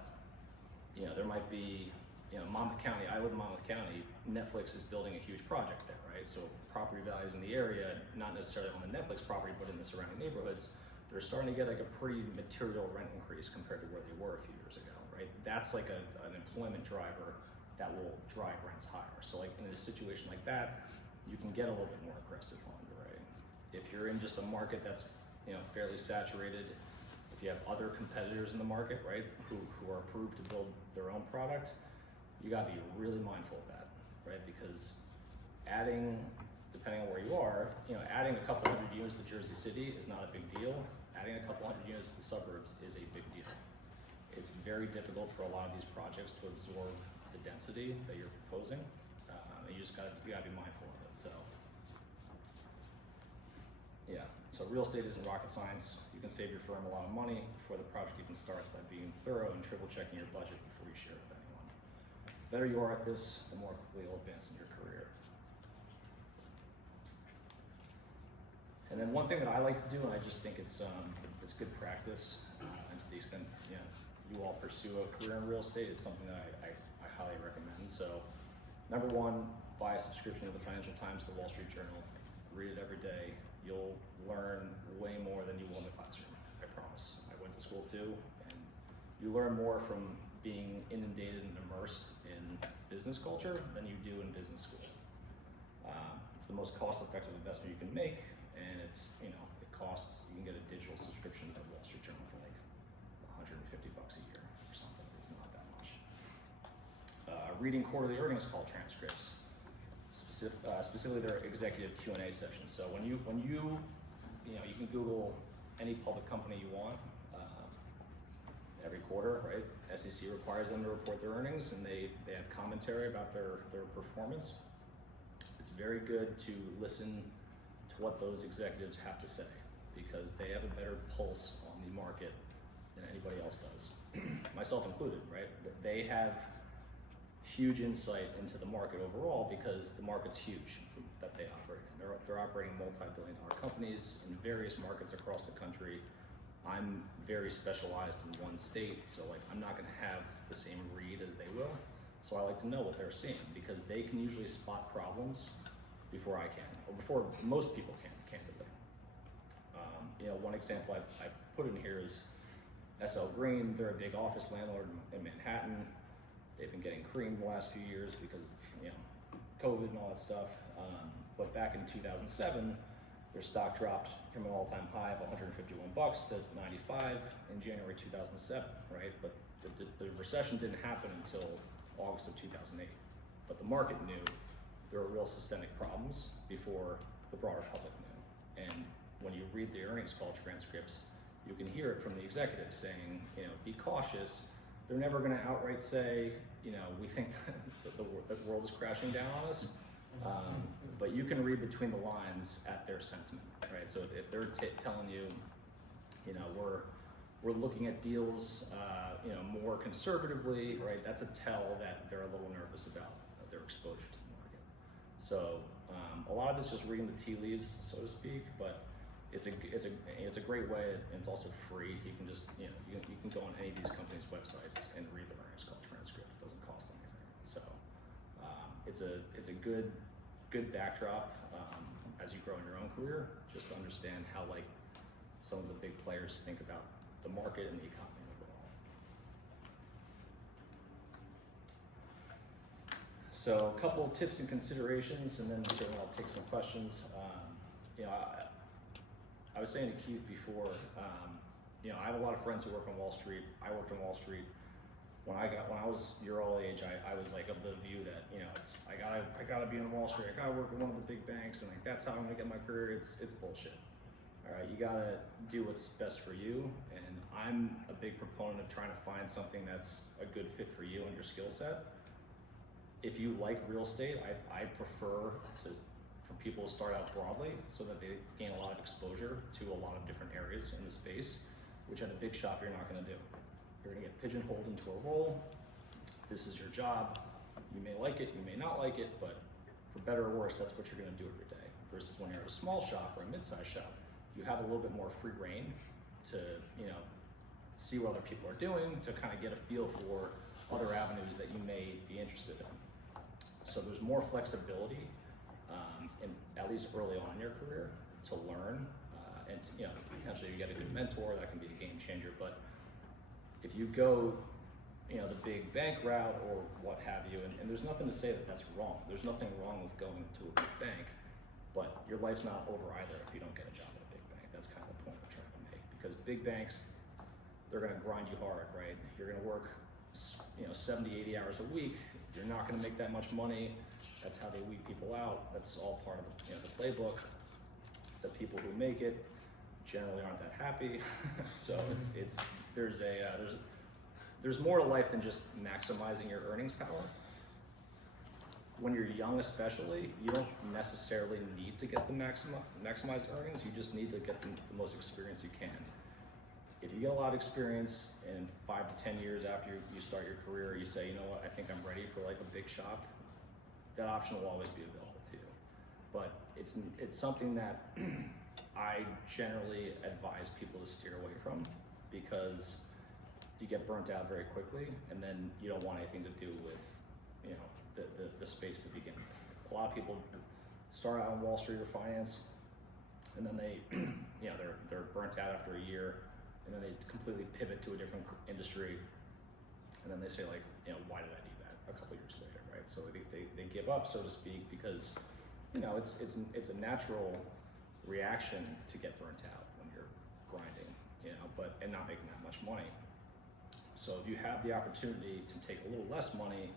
you know, there might be, you know, Monmouth County, I live in Monmouth County, Netflix is building a huge project there, right? So property values in the area, not necessarily on the Netflix property, but in the surrounding neighborhoods, they're starting to get like a pretty material rent increase compared to where they were a few years ago, right? That's like an employment driver that will drive rents higher. So like in a situation like that, you can get a little bit more aggressive on underwriting. If you're in just a market that's, you know, fairly saturated, if you have other competitors in the market, right, who are approved to build their own product, you gotta be really mindful of that, right? Because adding, depending on where you are, you know, adding a couple hundred units to Jersey City is not a big deal. Adding a couple hundred units to the suburbs is a big deal. It's very difficult for a lot of these projects to absorb the density that you're proposing. And you gotta be mindful of it. So, yeah. So real estate isn't rocket science. You can save your firm a lot of money before the project even starts by being thorough and triple checking your budget before you share it with anyone. The better you are at this, the more quickly you'll advance in your career. And then one thing that I like to do, and I just think it's good practice, and to the extent, you know, you all pursue a career in real estate, it's something that I highly recommend. So, number one, buy a subscription to the Financial Times, the Wall Street Journal. Read it every day. You'll learn way more than you will in the classroom, I promise. I went to school too, and you learn more from being inundated and immersed in business culture than you do in business school. It's the most cost-effective investment you can make, and it's, you know, it costs, you can get a digital subscription to the Wall Street Journal for like $150 $150 a year or something. It's not that much. Reading quarterly earnings call transcripts, specifically their executive Q&A sessions. So when you can Google any public company you want. Every quarter, right? SEC requires them to report their earnings, and they have commentary about their performance. It's very good to listen to what those executives have to say, because they have a better pulse on the market than anybody else does, myself included, right? They have huge insight into the market overall because the market's huge that they operate in. They're operating multi-billion-dollar companies in various markets across the country. I'm very specialized in one state, so like I'm not going to have the same read as they will. So I like to know what they're seeing, because they can usually spot problems before I can, or before most people can, candidly. One example I put in here is SL Green. They're a big office landlord in Manhattan. They've been getting creamed the last few years because of COVID and all that stuff. But back in 2007, their stock dropped from an all-time high of $151 to $95 in January 2007, right? But the recession didn't happen until August of 2008. But the market knew there were real systemic problems before the broader public knew. And when you read the earnings call transcripts, you can hear it from the executives saying, be cautious. They're never going to outright say, we think that the world is crashing down on us. But you can read between the lines at their sentiment, right? So if they're telling you, we're looking at deals, more conservatively, right? That's a tell that they're a little nervous about their exposure to the market. So a lot of it's just reading the tea leaves, so to speak. But it's a great way, and it's also free. You can just you can go on any of these companies' websites and read the earnings call transcript. It doesn't cost anything. So it's a good backdrop as you grow in your own career, just to understand how some of the big players think about the market and the economy overall. So a couple of tips and considerations, and then certainly I'll take some questions. I was saying to Keith before, I have a lot of friends who work on Wall Street. I worked on Wall Street. When I was your all age, I was of the view that I gotta be on Wall Street. I gotta work at one of the big banks, and that's how I'm gonna get my career. It's bullshit. All right, you gotta do what's best for you, and I'm a big proponent of trying to find something that's a good fit for you and your skill set. If you like real estate, I prefer for people to start out broadly so that they gain a lot of exposure to a lot of different areas in the space, which at a big shop you're not gonna do. You're gonna get pigeonholed into a role. This is your job. You may like it, you may not like it, but for better or worse, that's what you're gonna do every day. Versus when you're at a small shop or a mid-sized shop, you have a little bit more free reign to, see what other people are doing, to kind of get a feel for other avenues that you may be interested in. So there's more flexibility, at least early on in your career, to learn, and potentially you get a good mentor that can be a game changer. But if you go, the big bank route or what have you, and there's nothing to say that that's wrong. There's nothing wrong with going to a big bank, but your life's not over either if you don't get a job at a big bank. That's kind of the point I'm trying to make, because big banks, they're going to grind you hard, right? You're going to work, 70, 80 hours a week. You're not going to make that much money. That's how they weed people out. That's all part of the playbook. The people who make it generally aren't that happy. So there's more to life than just maximizing your earnings power. When you're young especially, you don't necessarily need to get the maximized earnings. You just need to get the most experience you can. If you get a lot of experience and 5 to 10 years after you start your career, you say, I think I'm ready for a big shop, that option will always be available to you. But it's something that I generally advise people to steer away from, because you get burnt out very quickly, and then you don't want anything to do with the space to begin with. A lot of people start out on Wall Street or finance, and then they they're burnt out after a year, and then they completely pivot to a different industry, and then they say why did I do that a couple years later, right? So they give up, so to speak, because it's a natural reaction to get burnt out when you're grinding, and not making that much money. So if you have the opportunity to take a little less money,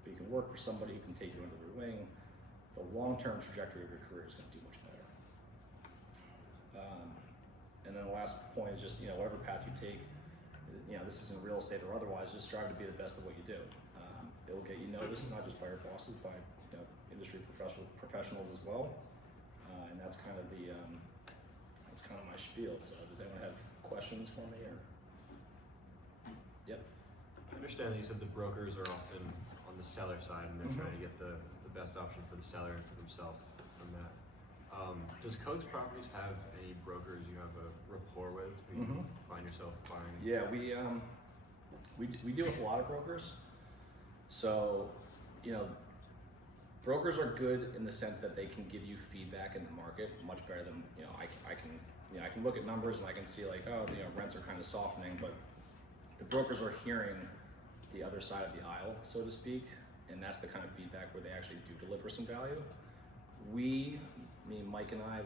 but you can work for somebody who can take you under their wing, the long-term trajectory of your career is going to do much better. And then the last point is just, whatever path you take, this isn't real estate or otherwise, just strive to be the best at what you do. It will get you noticed, not just by your bosses, by industry professionals as well. And that's kind of my spiel. So does anyone have questions for me? Or? Yep. I understand that you said the brokers are often on the seller side and they're trying to get the best option for the seller and for themselves from that. Does Kokes Properties have any brokers you have a rapport with who you find yourself buying? Yeah, we deal with a lot of brokers. So, brokers are good in the sense that they can give you feedback in the market much better than I can look at numbers and I can see like, rents are kind of softening, but the brokers are hearing the other side of the aisle, so to speak, and that's the kind of feedback where they actually do deliver some value. Mike and I,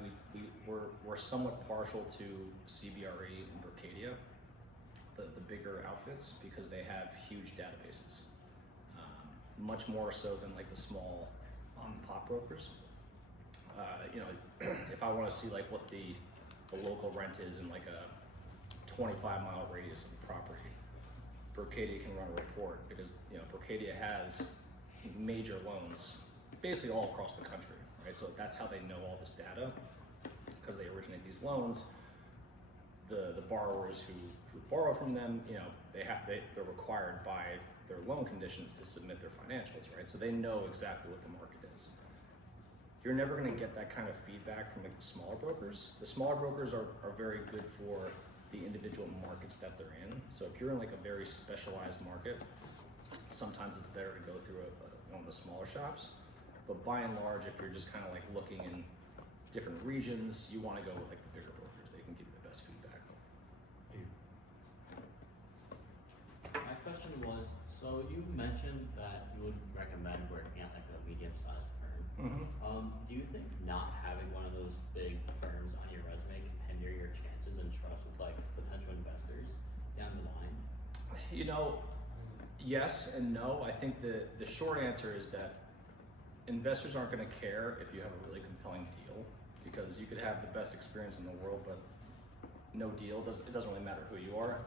we're somewhat partial to CBRE and Berkadia, the bigger outfits, because they have huge databases, much more so than like the small pop brokers. If I want to see like what the local rent is in like a 25-mile radius of the property, Berkadia can run a report because Berkadia has major loans basically all across the country, right? So that's how they know all this data, because they originate these loans. The borrowers who borrow from them, they're required by their loan conditions to submit their financials, right? So they know exactly what the market is. You're never going to get that kind of feedback from like the smaller brokers. The smaller brokers are very good for the individual markets that they're in. So if you're in like a very specialized market, sometimes it's better to go through one of the smaller shops. But by and large, if you're just kind of like looking in different regions, you want to go with like the bigger brokers. They can give you the best feedback. My question was, so you mentioned that you would recommend working at like a medium-sized firm. Do you think not having one of those big firms on your resume can hinder your chances and trust with like potential investors down the line? Yes and no. I think the short answer is that investors aren't going to care if you have a really compelling deal, because you could have the best experience in the world, but no deal. It doesn't really matter who you are.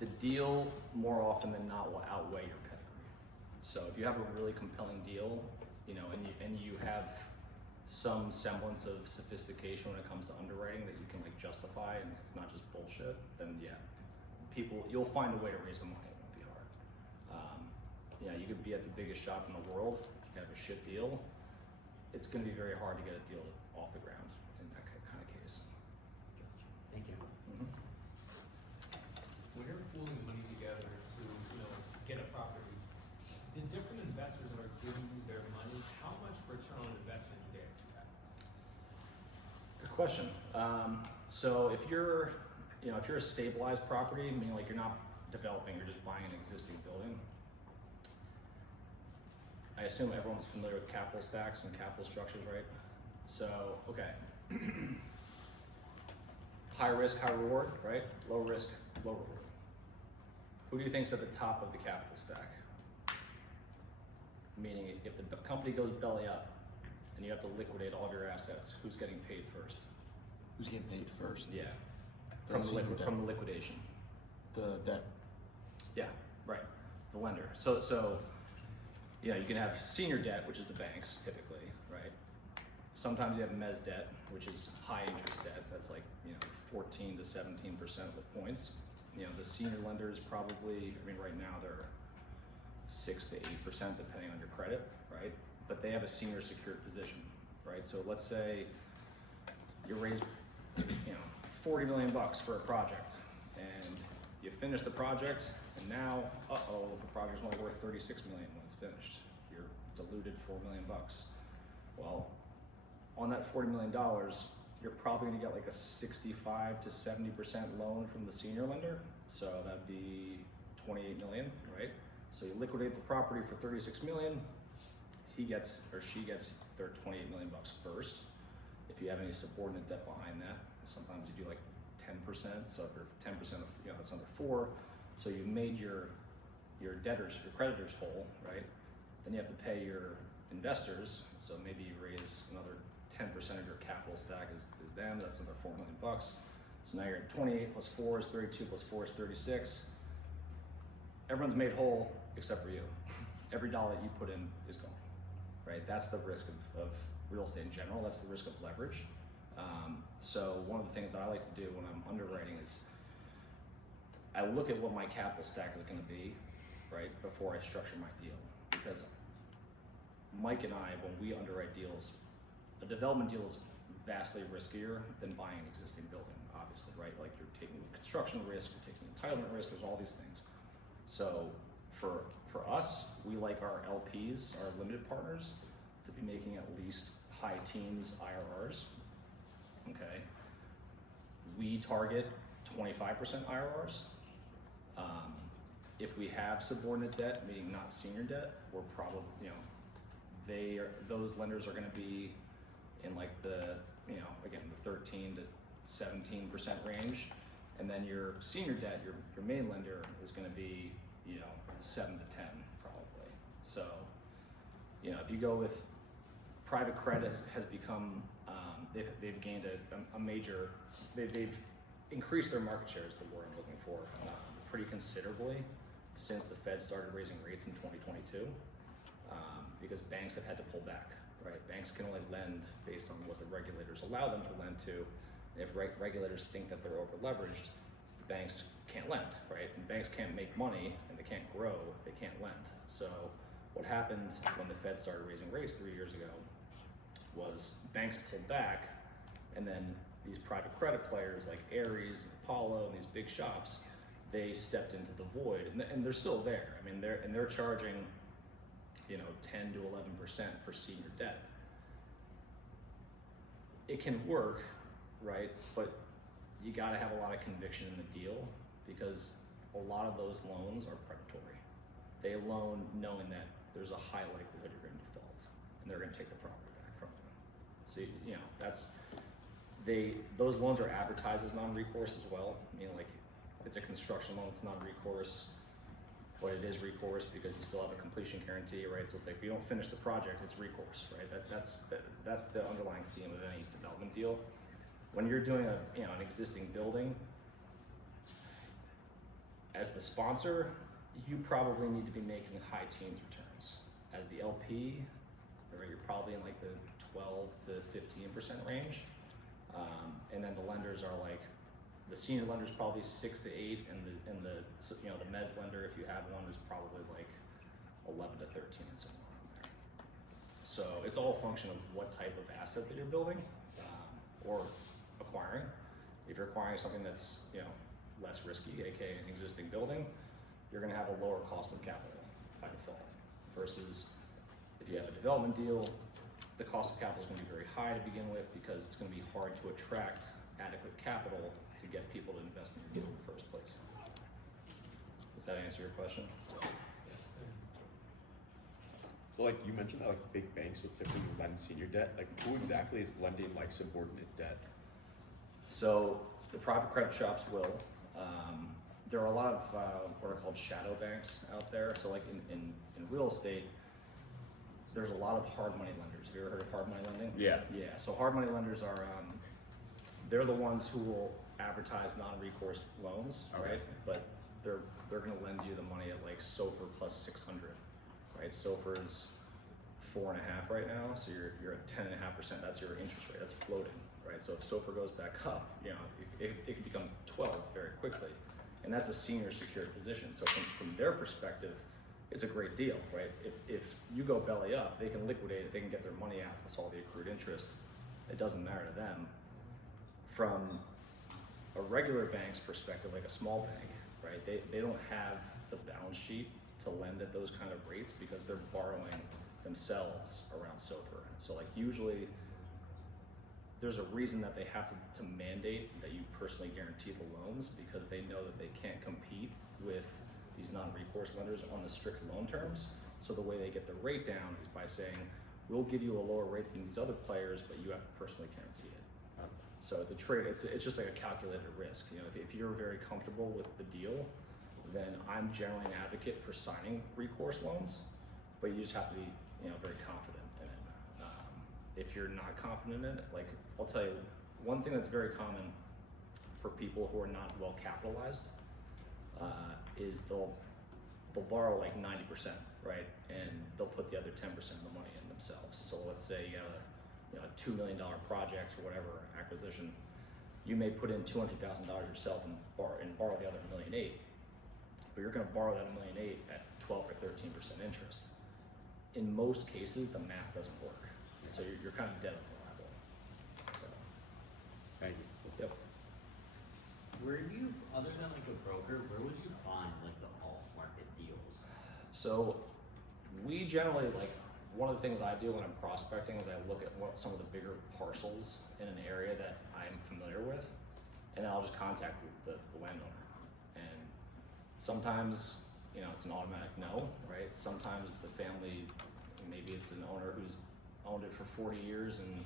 The deal, more often than not, will outweigh your pedigree. So if you have a really compelling deal, and you have some semblance of sophistication when it comes to underwriting that you can like justify, and it's not just bullshit, then yeah, you'll find a way to raise the money. It won't be hard. You could be at the biggest shop in the world. You can have a shit deal. It's going to be very hard to get a deal off the ground in that kind of case. Thank you. When you're pooling money together to, get a property, the different investors that are giving you their money, how much return on investment do they expect? Good question. So if you're a stabilized property, meaning like you're not developing, you're just buying an existing building. I assume everyone's familiar with capital stacks and capital structures, right? So, okay. High risk, high reward, right? Low risk, low reward. Who do you think's at the top of the capital stack? Meaning, if the company goes belly up and you have to liquidate all of your assets, who's getting paid first? Who's getting paid first? Yeah. The senior debt. From the liquidation. The debt. Yeah, right. The lender. So you can have senior debt, which is the banks typically, right? Sometimes you have mezz debt, which is high interest debt. That's like 14 to 17% with points. The senior lender is probably, right now they're 6 to 8% depending on your credit, right? But they have a senior secured position, right? So let's say you raise, $40 million for a project, and you finish the project, and now, the project's only worth $36 million when it's finished. You're diluted $4 million. Well, on that $40 million, you're probably gonna get like a 65 to 70% loan from the senior lender. So that'd be 28 million, right? So you liquidate the property for 36 million. He gets, or she gets their 28 million bucks first. If you have any subordinate debt behind that, sometimes you do like 10%. So if you're 10% of, that's under 4, So you made your debtors, your creditors whole, right? Then you have to pay your investors. So maybe you raise another 10% of your capital stack is them. That's another $4 million. So now you're at 28 plus 4 is 32 plus 4 is 36. Everyone's made whole except for you. Every dollar that you put in is gone, right? That's the risk of real estate in general. That's the risk of leverage. So one of the things that I like to do when I'm underwriting is I look at what my capital stack is going to be, right, before I structure my deal. Because Mike and I, when we underwrite deals, a development deal is vastly riskier than buying an existing building, obviously, right? Like you're taking construction risk, you're taking entitlement risk, there's all these things. So for us, we like our LPs, our limited partners, to be making at least high teens IRRs, okay? We target 25% IRRs. If we have subordinate debt, meaning not senior debt, we're probably, those lenders are gonna be in like the, again, the 13 to 17% range. And then your senior debt, your main lender is gonna be, 7 to 10 probably. So, if you go with private credit has become, they've gained a major, they've increased their market share is the word I'm looking for, pretty considerably since the Fed started raising rates in 2022, because banks have had to pull back, right? Banks can only lend based on what the regulators allow them to lend to. If regulators think that they're over leveraged, the banks can't lend, right? And banks can't make money and they can't grow if they can't lend. So what happened when the Fed started raising rates 3 years ago was banks pulled back, and then these private credit players like Ares and Apollo and these big shops, they stepped into the void, and they're still there. I mean, they're charging, 10 to 11% for senior debt. It can work, right? But you got to have a lot of conviction in the deal, because a lot of those loans are predatory. They loan knowing that there's a high likelihood you're going to default, and they're going to take the property back from you. So those loans are advertised as non-recourse as well. Like it's a construction loan, it's non-recourse, but it is recourse because you still have a completion guarantee, right? So it's like if you don't finish the project, it's recourse, right? That's the underlying theme of any development deal. When you're doing an existing building, as the sponsor, you probably need to be making high teens returns. As the LP, right, you're probably in like the 12 to 15% range. And then the lenders are like, the senior lender is probably 6 to 8, and the mezz lender, if you have one, is probably like 11 to 13 and somewhere around there. So it's all a function of what type of asset that you're building or acquiring. If you're acquiring something that's less risky, aka an existing building, you're going to have a lower cost of capital by default. Versus if you have a development deal, the cost of capital is going to be very high to begin with, because it's going to be hard to attract adequate capital to get people to invest in your deal in the first place. Does that answer your question? So like you mentioned that like big banks would typically lend senior debt. Like who exactly is lending like subordinate debt? So the private credit shops will. There are a lot of what are called shadow banks out there. So like in real estate, there's a lot of hard money lenders. Have you ever heard of hard money lending? Yeah. Yeah. So hard money lenders are they're the ones who will advertise non-recourse loans, right? But they're going to lend you the money at like SOFR plus 600, right? SOFR is 4.5 right now, so you're at 10.5%. That's your interest rate. That's floating, right? So if SOFR goes back up, it can become 12 very quickly, and that's a senior secured position. So from their perspective, it's a great deal, right? If you go belly up, they can liquidate it, they can get their money out plus all the accrued interest. It doesn't matter to them. From a regular bank's perspective, like a small bank, right? They don't have the balance sheet to lend at those kind of rates because they're borrowing themselves around SOFR. So like usually there's a reason that they have to mandate that you personally guarantee the loans, because they know that they can't compete with these non-recourse lenders on the strict loan terms. So the way they get the rate down is by saying, we'll give you a lower rate than these other players, but you have to personally guarantee it. So it's a trade, it's just like a calculated risk. If you're very comfortable with the deal, then I'm generally an advocate for signing recourse loans, but you just have to be, very confident in it. If you're not confident in it, like, I'll tell you, one thing that's very common for people who are not well capitalized is they'll borrow like 90%, right? And they'll put the other 10% of the money in themselves. So let's say you have a $2 million project or whatever acquisition, you may put in $200,000 yourself and borrow the other $1.8 million, but you're going to borrow that $1.8 million at 12 or 13% interest. In most cases, the math doesn't work, so you're kind of dead on arrival. So, Thank you. yep. Where do you, other than like a broker, where would you find like the off-market deals? So we generally, like, one of the things I do when I'm prospecting is I look at what some of the bigger parcels in an area that I'm familiar with, and then I'll just contact the landowner. And sometimes, it's an automatic no, right? Sometimes the family, maybe it's an owner who's owned it for 40 years and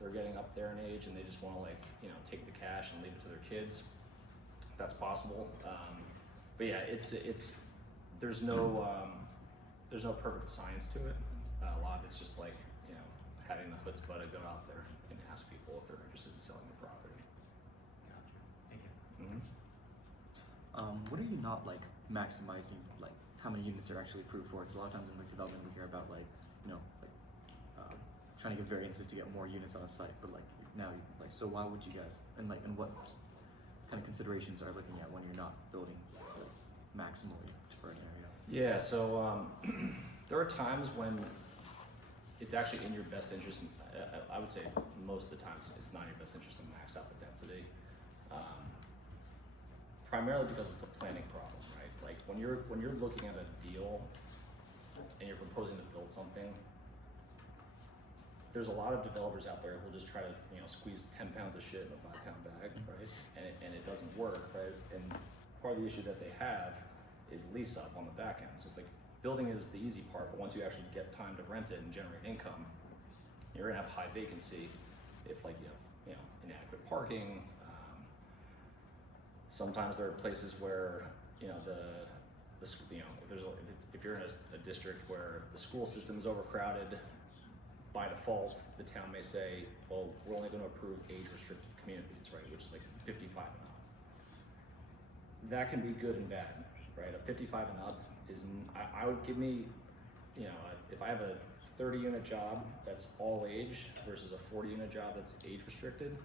they're getting up there in age and they just want to take the cash and leave it to their kids. That's possible. But yeah, there's no perfect science to it. A lot of it's just like, having the chutzpah to go out there and ask people if they're interested in selling the property. Gotcha. Thank you. Mm-hmm. What are you not like maximizing, like how many units are actually approved for? Because a lot of times in like development we hear about trying to get variances to get more units on a site, but like now, so why would you guys, and what kind of considerations are you looking at when you're not building maximally for an area? Yeah, so there are times when it's actually in your best interest. I would say most of the times it's not in your best interest to max out the density, primarily because it's a planning problem, right? Like when you're looking at a deal and you're proposing to build something, there's a lot of developers out there who'll just try to squeeze 10 pounds of shit in a 5-pound bag, right? And it doesn't work, right? And part of the issue that they have is lease up on the back end. So it's like building is the easy part, but once you actually get time to rent it and generate income, you're gonna have high vacancy if you have inadequate parking. Sometimes there are places where if you're in a district where the school system is overcrowded, by default the town may say, well, we're only going to approve age-restricted communities, right, which is like 55 and up. That can be good and bad, right? A 55 and up is, I would give me, if I have a 30-unit job that's all age versus a 40-unit job that's age-restricted,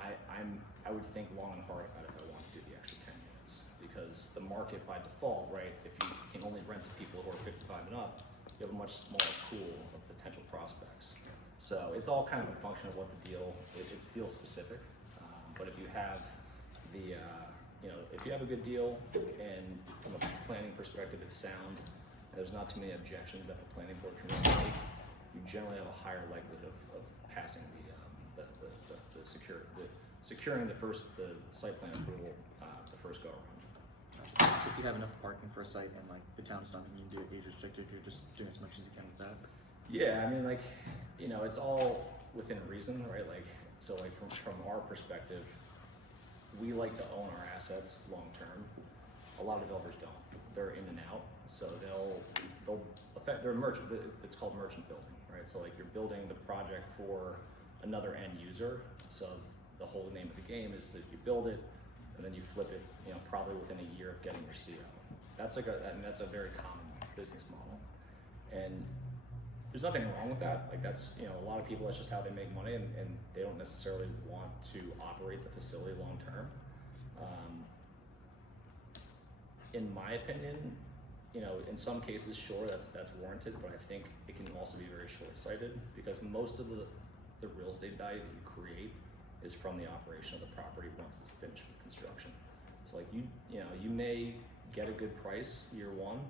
I would think long and hard about if I want to do the extra 10 units, because the market by default, right, if you can only rent to people who are 55 and up, you have a much smaller pool of potential prospects. So it's all kind of a function of what the deal, it's deal specific. But if you have if you have a good deal and from a planning perspective it's sound, and there's not too many objections that the planning board can really make, you generally have a higher likelihood of passing securing the site plan approval the first go around. So if you have enough parking for a site and like the town's not making you do it age restricted, you're just doing as much as you can with that? Yeah, I mean, it's all within reason, right? So from our perspective, we like to own our assets long term. A lot of developers don't. They're in and out, so they're merchant. It's called merchant building, right? So like you're building the project for another end user. So the whole name of the game is that you build it and then you flip it, probably within a year of getting your CO. That's that's a very common business model, and there's nothing wrong with that. Like that's, a lot of people, that's just how they make money, and they don't necessarily want to operate the facility long term. In my opinion, in some cases, sure, that's warranted, but I think it can also be very short-sighted, because most of the real estate value that you create is from the operation of the property once it's finished with construction. So like you may get a good price year one,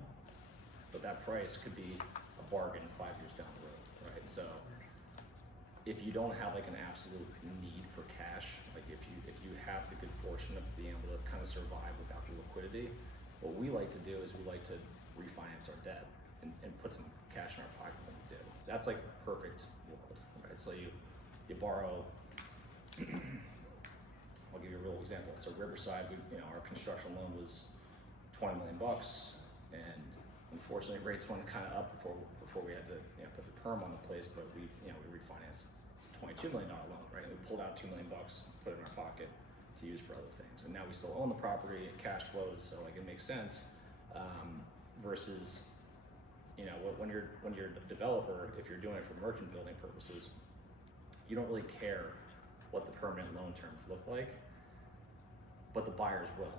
but that price could be a bargain 5 years down the road, right? So if you don't have like an absolute need for cash, like if you have the good fortune of being able to kind of survive without the liquidity, what we like to do is we like to refinance our debt and put some cash in our pocket when we do. That's like the perfect world, right? So you borrow. I'll give you a real example. So Riverside, our construction loan was $20 million, and unfortunately rates went kind of up before we had to put the perm on the place, but we refinanced $22 million loan, right? We pulled out $2 million, put it in our pocket to use for other things, and now we still own the property, it cash flows, so like it makes sense. Versus, when you're a developer, if you're doing it for merchant building purposes, you don't really care what the permanent loan terms look like, but the buyers will,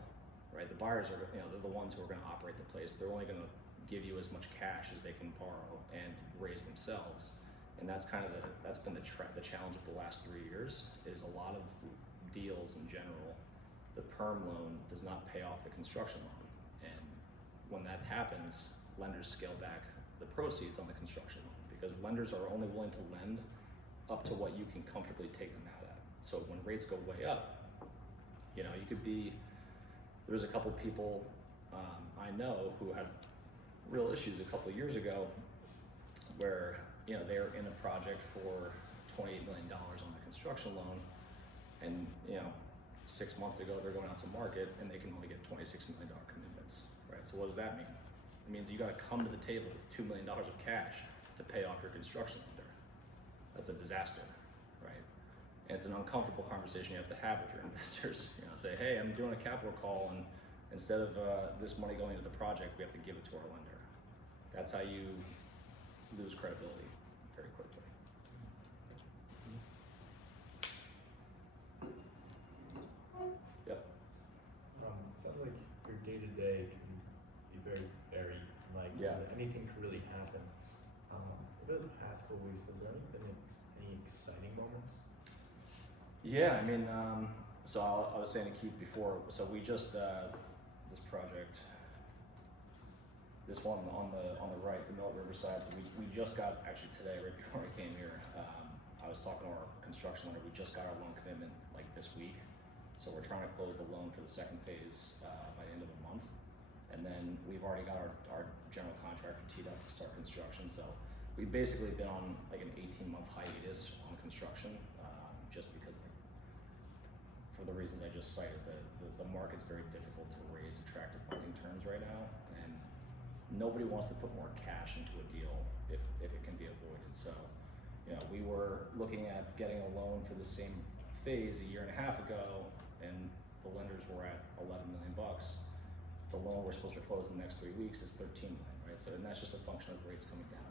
right? The buyers are, they're the ones who are going to operate the place. They're only going to give you as much cash as they can borrow and raise themselves, and that's kind of that's been the challenge of the last 3 years. Is a lot of deals in general, the perm loan does not pay off the construction loan, and when that happens, lenders scale back the proceeds on the construction loan because lenders are only willing to lend up to what you can comfortably take them out at. So when rates go way up, there's a couple people I know who had real issues a couple of years ago where they're in a project for $28 million on the construction loan, and 6 months ago they're going out to market and they can only get $26 million commitments, right? So what does that mean? It means you got to come to the table with $2 million of cash to pay off your construction lender. That's a disaster, right? And it's an uncomfortable conversation you have to have with your investors. Say, hey, I'm doing a capital call, and instead of this money going into the project, we have to give it to our lender. That's how you lose credibility very quickly. Yep. Sounds like your day-to-day can be very varied. Like, anything could really happen. Over the past couple weeks, has there been any exciting moments? Yeah, so I was saying to Keith before, so we just, this project, this one on the right, the Mill Riverside, so we just got, actually today, right before I came here, I was talking to our construction lender, we just got our loan commitment like this week. So we're trying to close the loan for the second phase by the end of the month. And then we've already got our general contractor teed up to start construction. So we've basically been on like an 18-month hiatus on construction, just because for the reasons I just cited, the market's very difficult to raise attractive funding terms right now, and nobody wants to put more cash into a deal if it can be avoided. So, we were looking at getting a loan for the same phase a year and a half ago, and the lenders were at $11 million. The loan we're supposed to close in the next 3 weeks is $13 million, right? So, and that's just a function of rates coming down,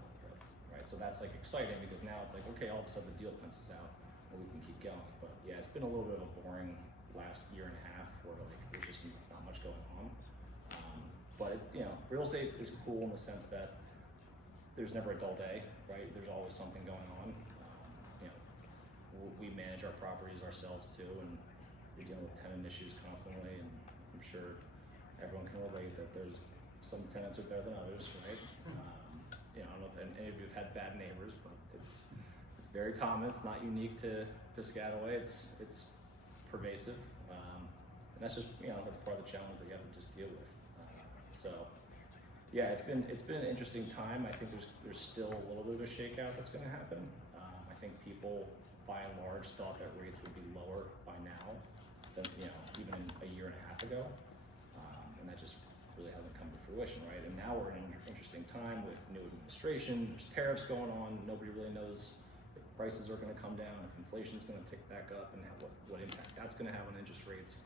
right? So that's like exciting because now it's like, okay, all of a sudden the deal pencils out and we can keep going. But yeah, it's been a little bit of a boring last year and a half where like there's just not much going on. But real estate is cool in the sense that there's never a dull day, right? There's always something going on. We manage our properties ourselves too, and we're dealing with tenant issues constantly, and I'm sure everyone can relate that there's some tenants are better than others, right? I don't know if any of you have had bad neighbors, but it's very common. It's not unique to Piscataway. It's pervasive, and that's just that's part of the challenge that you have to just deal with. So yeah, it's been an interesting time. I think there's still a little bit of a shakeout that's going to happen. I think people by and large thought that rates would be lower by now than even a year and a half ago, and that just really hasn't come to fruition, right? And now we're in an interesting time with new administration. There's tariffs going on. Nobody really knows if prices are going to come down, if inflation is going to tick back up, and what impact that's going to have on interest rates.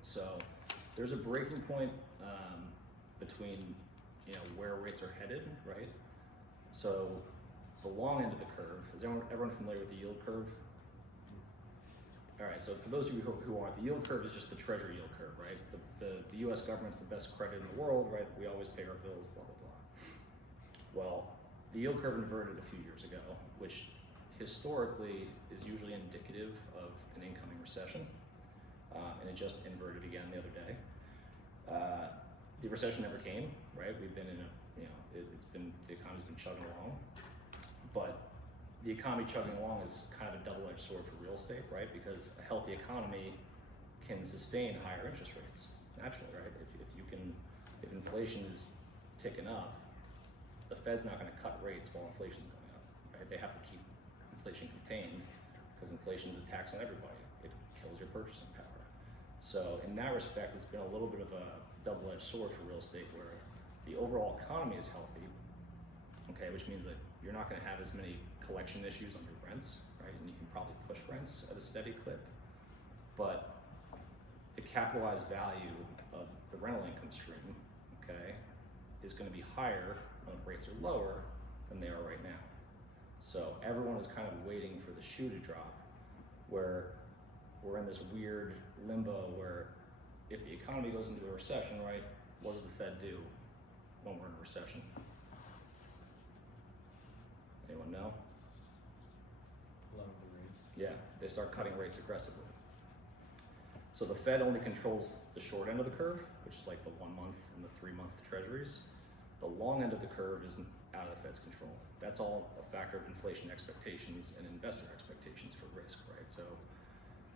So there's a breaking point between where rates are headed, right? So the long end of the curve, is everyone familiar with the yield curve? All right, so for those of you who aren't, the yield curve is just the treasury yield curve, right? The US government's the best credit in the world, right? We always pay our bills, blah, blah, blah. Well, the yield curve inverted a few years ago, which historically is usually indicative of an incoming recession, and it just inverted again the other day. The recession never came, right? We've been in the economy's been chugging along, but the economy chugging along is kind of a double-edged sword for real estate, right? Because a healthy economy can sustain higher interest rates naturally, right? If inflation is ticking up, the Fed's not going to cut rates while inflation's going up, right? They have to keep inflation contained because inflation is a tax on everybody. It kills your purchasing power. So in that respect, it's been a little bit of a double-edged sword for real estate, where the overall economy is healthy, okay, which means that you're not going to have as many collection issues on your rents, right? And you can probably push rents at a steady clip, but the capitalized value of the rental income stream, okay, is going to be higher when rates are lower than they are right now. So everyone is kind of waiting for the shoe to drop, where we're in this weird limbo where if the economy goes into a recession, right, what does the Fed do when we're in a recession? Anyone know? Lower the rates. Yeah, they start cutting rates aggressively. So the Fed only controls the short end of the curve, which is like the 1 month and the 3 month treasuries. The long end of the curve isn't out of the Fed's control. That's all a factor of inflation expectations and investor expectations for risk, right? So,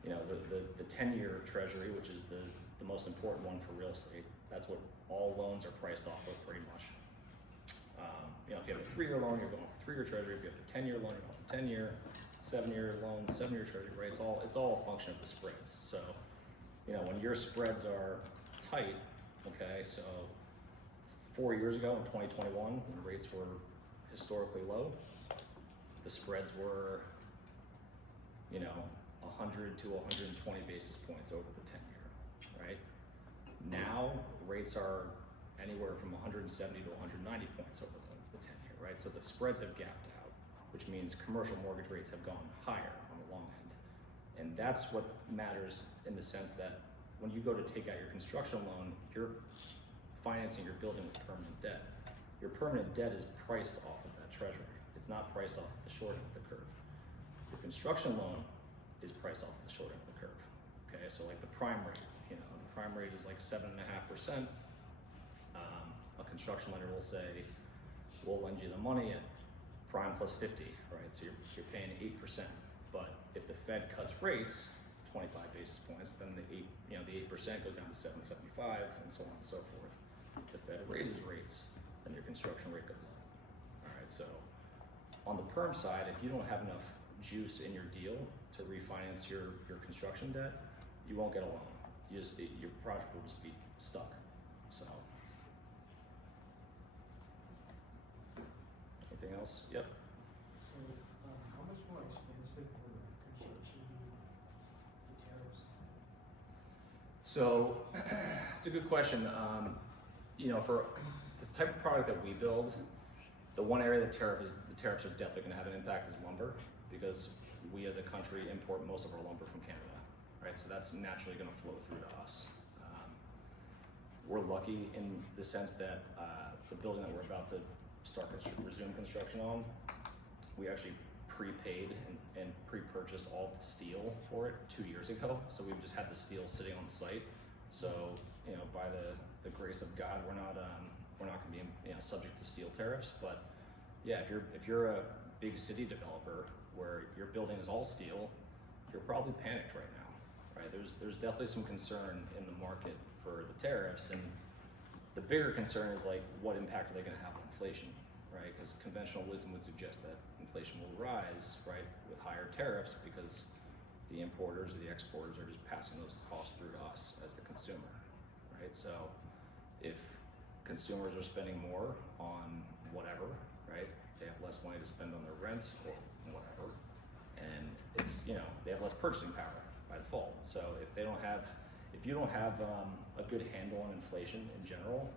you know, the 10-year treasury, which is the most important one for real estate, that's what all loans are priced off of pretty much. You know, if you have a 3-year loan, you're going for 3-year treasury. If you have a 10-year loan, you're going for 10-year, 7-year loan, 7-year treasury, right? It's all a function of the spreads. So, you know, when your spreads are tight, okay, so 4 years ago in 2021, when rates were historically low, the spreads were, you know, 100 to 120 basis points over the 10-year, right? Now, rates are anywhere from 170 to 190 points over the 10-year, right? So the spreads have gapped out, which means commercial mortgage rates have gone higher on the long end. And that's what matters in the sense that when you go to take out your construction loan, you're financing your building with permanent debt. Your permanent debt is priced off of that treasury. It's not priced off of the short end of the curve. Your construction loan is priced off of the short end of the curve. Okay, so like the prime rate, you know, the prime rate is like 7.5%. A construction lender will say, we'll lend you the money at prime plus 50, right? So you're paying 8%. But if the Fed cuts rates 25 basis points, then the 8% goes down to 7.75, and so on and so forth. If the Fed raises rates, then your construction rate goes up. All right, so on the perm side, if you don't have enough juice in your deal to refinance your construction debt, you won't get a loan. Your project will just be stuck. So, anything else? Yep. So, how much more expensive will the construction be with the tariffs? So, it's a good question. You know, for the type of product that we build, the one area the tariffs are definitely going to have an impact is lumber, because we as a country import most of our lumber from Canada, right? So that's naturally going to flow through to us. We're lucky in the sense that the building that we're about to resume construction on, we actually prepaid and pre-purchased all the steel for it 2 years ago. So we've just had the steel sitting on site. So, you know, by the grace of God, we're not going to be, you know, subject to steel tariffs. But yeah, if you're a big city developer where your building is all steel, you're probably panicked right now, right? There's definitely some concern in the market for the tariffs, and the bigger concern is like, what impact are they going to have on inflation, right? Because conventional wisdom would suggest that inflation will rise, right, with higher tariffs, because the importers or the exporters are just passing those costs through to us as the consumer, right? So if consumers are spending more on whatever, right, they have less money to spend on their rent or whatever, and it's, you know, they have less purchasing power by default. So if you don't have a good handle on inflation in general,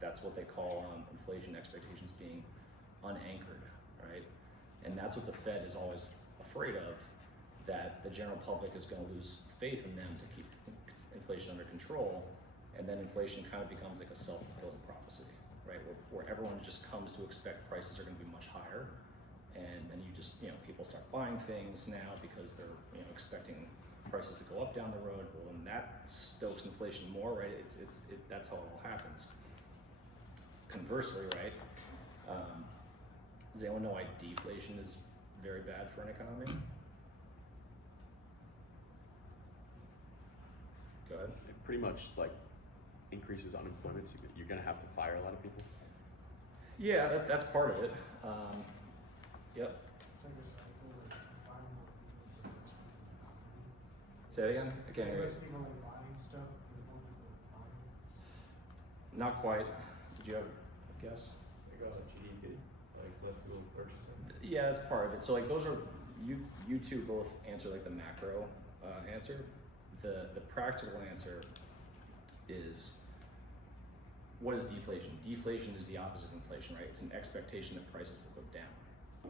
that's what they call inflation expectations being unanchored, right? And that's what the Fed is always afraid of, that the general public is going to lose faith in them to keep inflation under control, and then inflation kind of becomes like a self-fulfilling prophecy, right? Where everyone just comes to expect prices are going to be much higher, and then people start buying things now because they're, you know, expecting prices to go up down the road. Well, then that stokes inflation more, right? That's how it all happens. Conversely, right? Does anyone know why deflation is very bad for an economy? Go ahead. It pretty much like increases unemployment, so you're gonna have to fire a lot of people. Yeah, that's part of it. Yep. It's like a cycle, like buying more people to Say it again. I can't hear you. less people like Not quite. Did you have a guess? Like GDP, like less people purchasing. Yeah, that's part of it. So like those are you two both answer like the macro answer. The practical answer is, what is deflation? Deflation is the opposite of inflation, right? It's an expectation that prices will go down.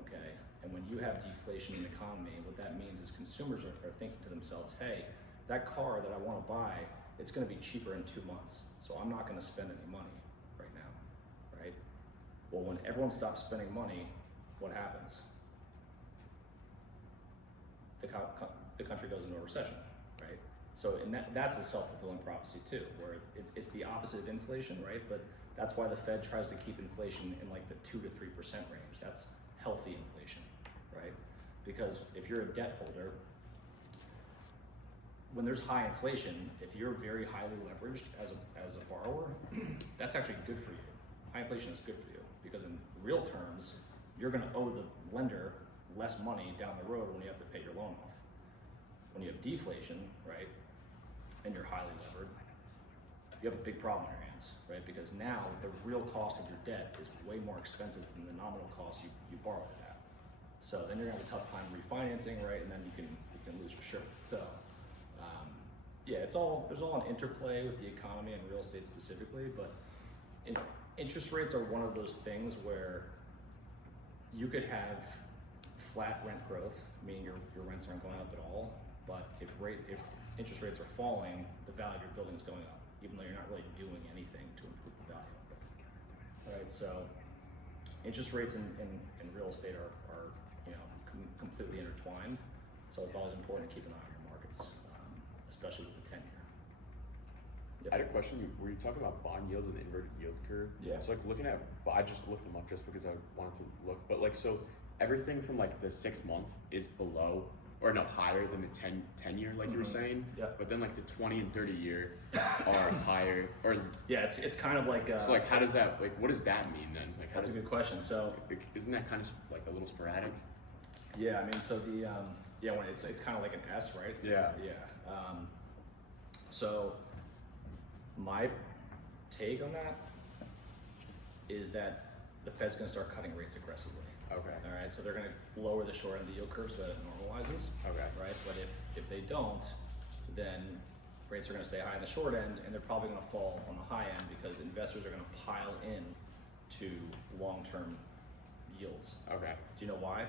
Okay, and when you have deflation in the economy, what that means is consumers are thinking to themselves, hey, that car that I want to buy, it's going to be cheaper in 2 months, so I'm not going to spend any money right now, right? Well, when everyone stops spending money, what happens? The country goes into a recession, right? So that's a self-fulfilling prophecy too, where it's the opposite of inflation, right? But that's why the Fed tries to keep inflation in like the 2 to 3% range. That's healthy inflation, right? Because if you're a debt holder, when there's high inflation, if you're very highly leveraged as a borrower, that's actually good for you. High inflation is good for you because in real terms, you're going to owe the lender less money down the road when you have to pay your loan off. When you have deflation, right, and you're highly levered, you have a big problem on your hands, right? Because now the real cost of your debt is way more expensive than the nominal cost you borrowed it at. So then you're gonna have a tough time refinancing, right? And then you can lose your shirt. So yeah, there's all an interplay with the economy and real estate specifically, but interest rates are one of those things where you could have flat rent growth, meaning your rents aren't going up at all. But if interest rates are falling, the value of your building is going up, even though you're not really doing anything to improve the value of it. Right? So interest rates and real estate are completely intertwined. So it's always important to keep an eye on your markets, especially with the 10-year. Yep. I had a question. Were you talking about bond yields and the inverted yield curve? Yeah. So like looking at, I just looked them up just because I wanted to look, but like, so everything from like the 6 month is below, or no, higher than the 10-year, like you were saying. Yeah. But then like the 20 and 30 year are higher, or Yeah, it's kind of like. so like how does that, like what does that mean then? Like how That's a does, good question. So isn't that kind of like a little sporadic? yeah, I mean, so the when it's kind of like an S, right? Yeah. Yeah. So my take on that is that the Fed's going to start cutting rates aggressively. Okay. All right, so they're going to lower the short end of the yield curve so that it normalizes. Okay. Right, but if they don't, then rates are going to stay high on the short end, and they're probably going to fall on the high end because investors are going to pile in to long-term yields. Okay. Do you know why?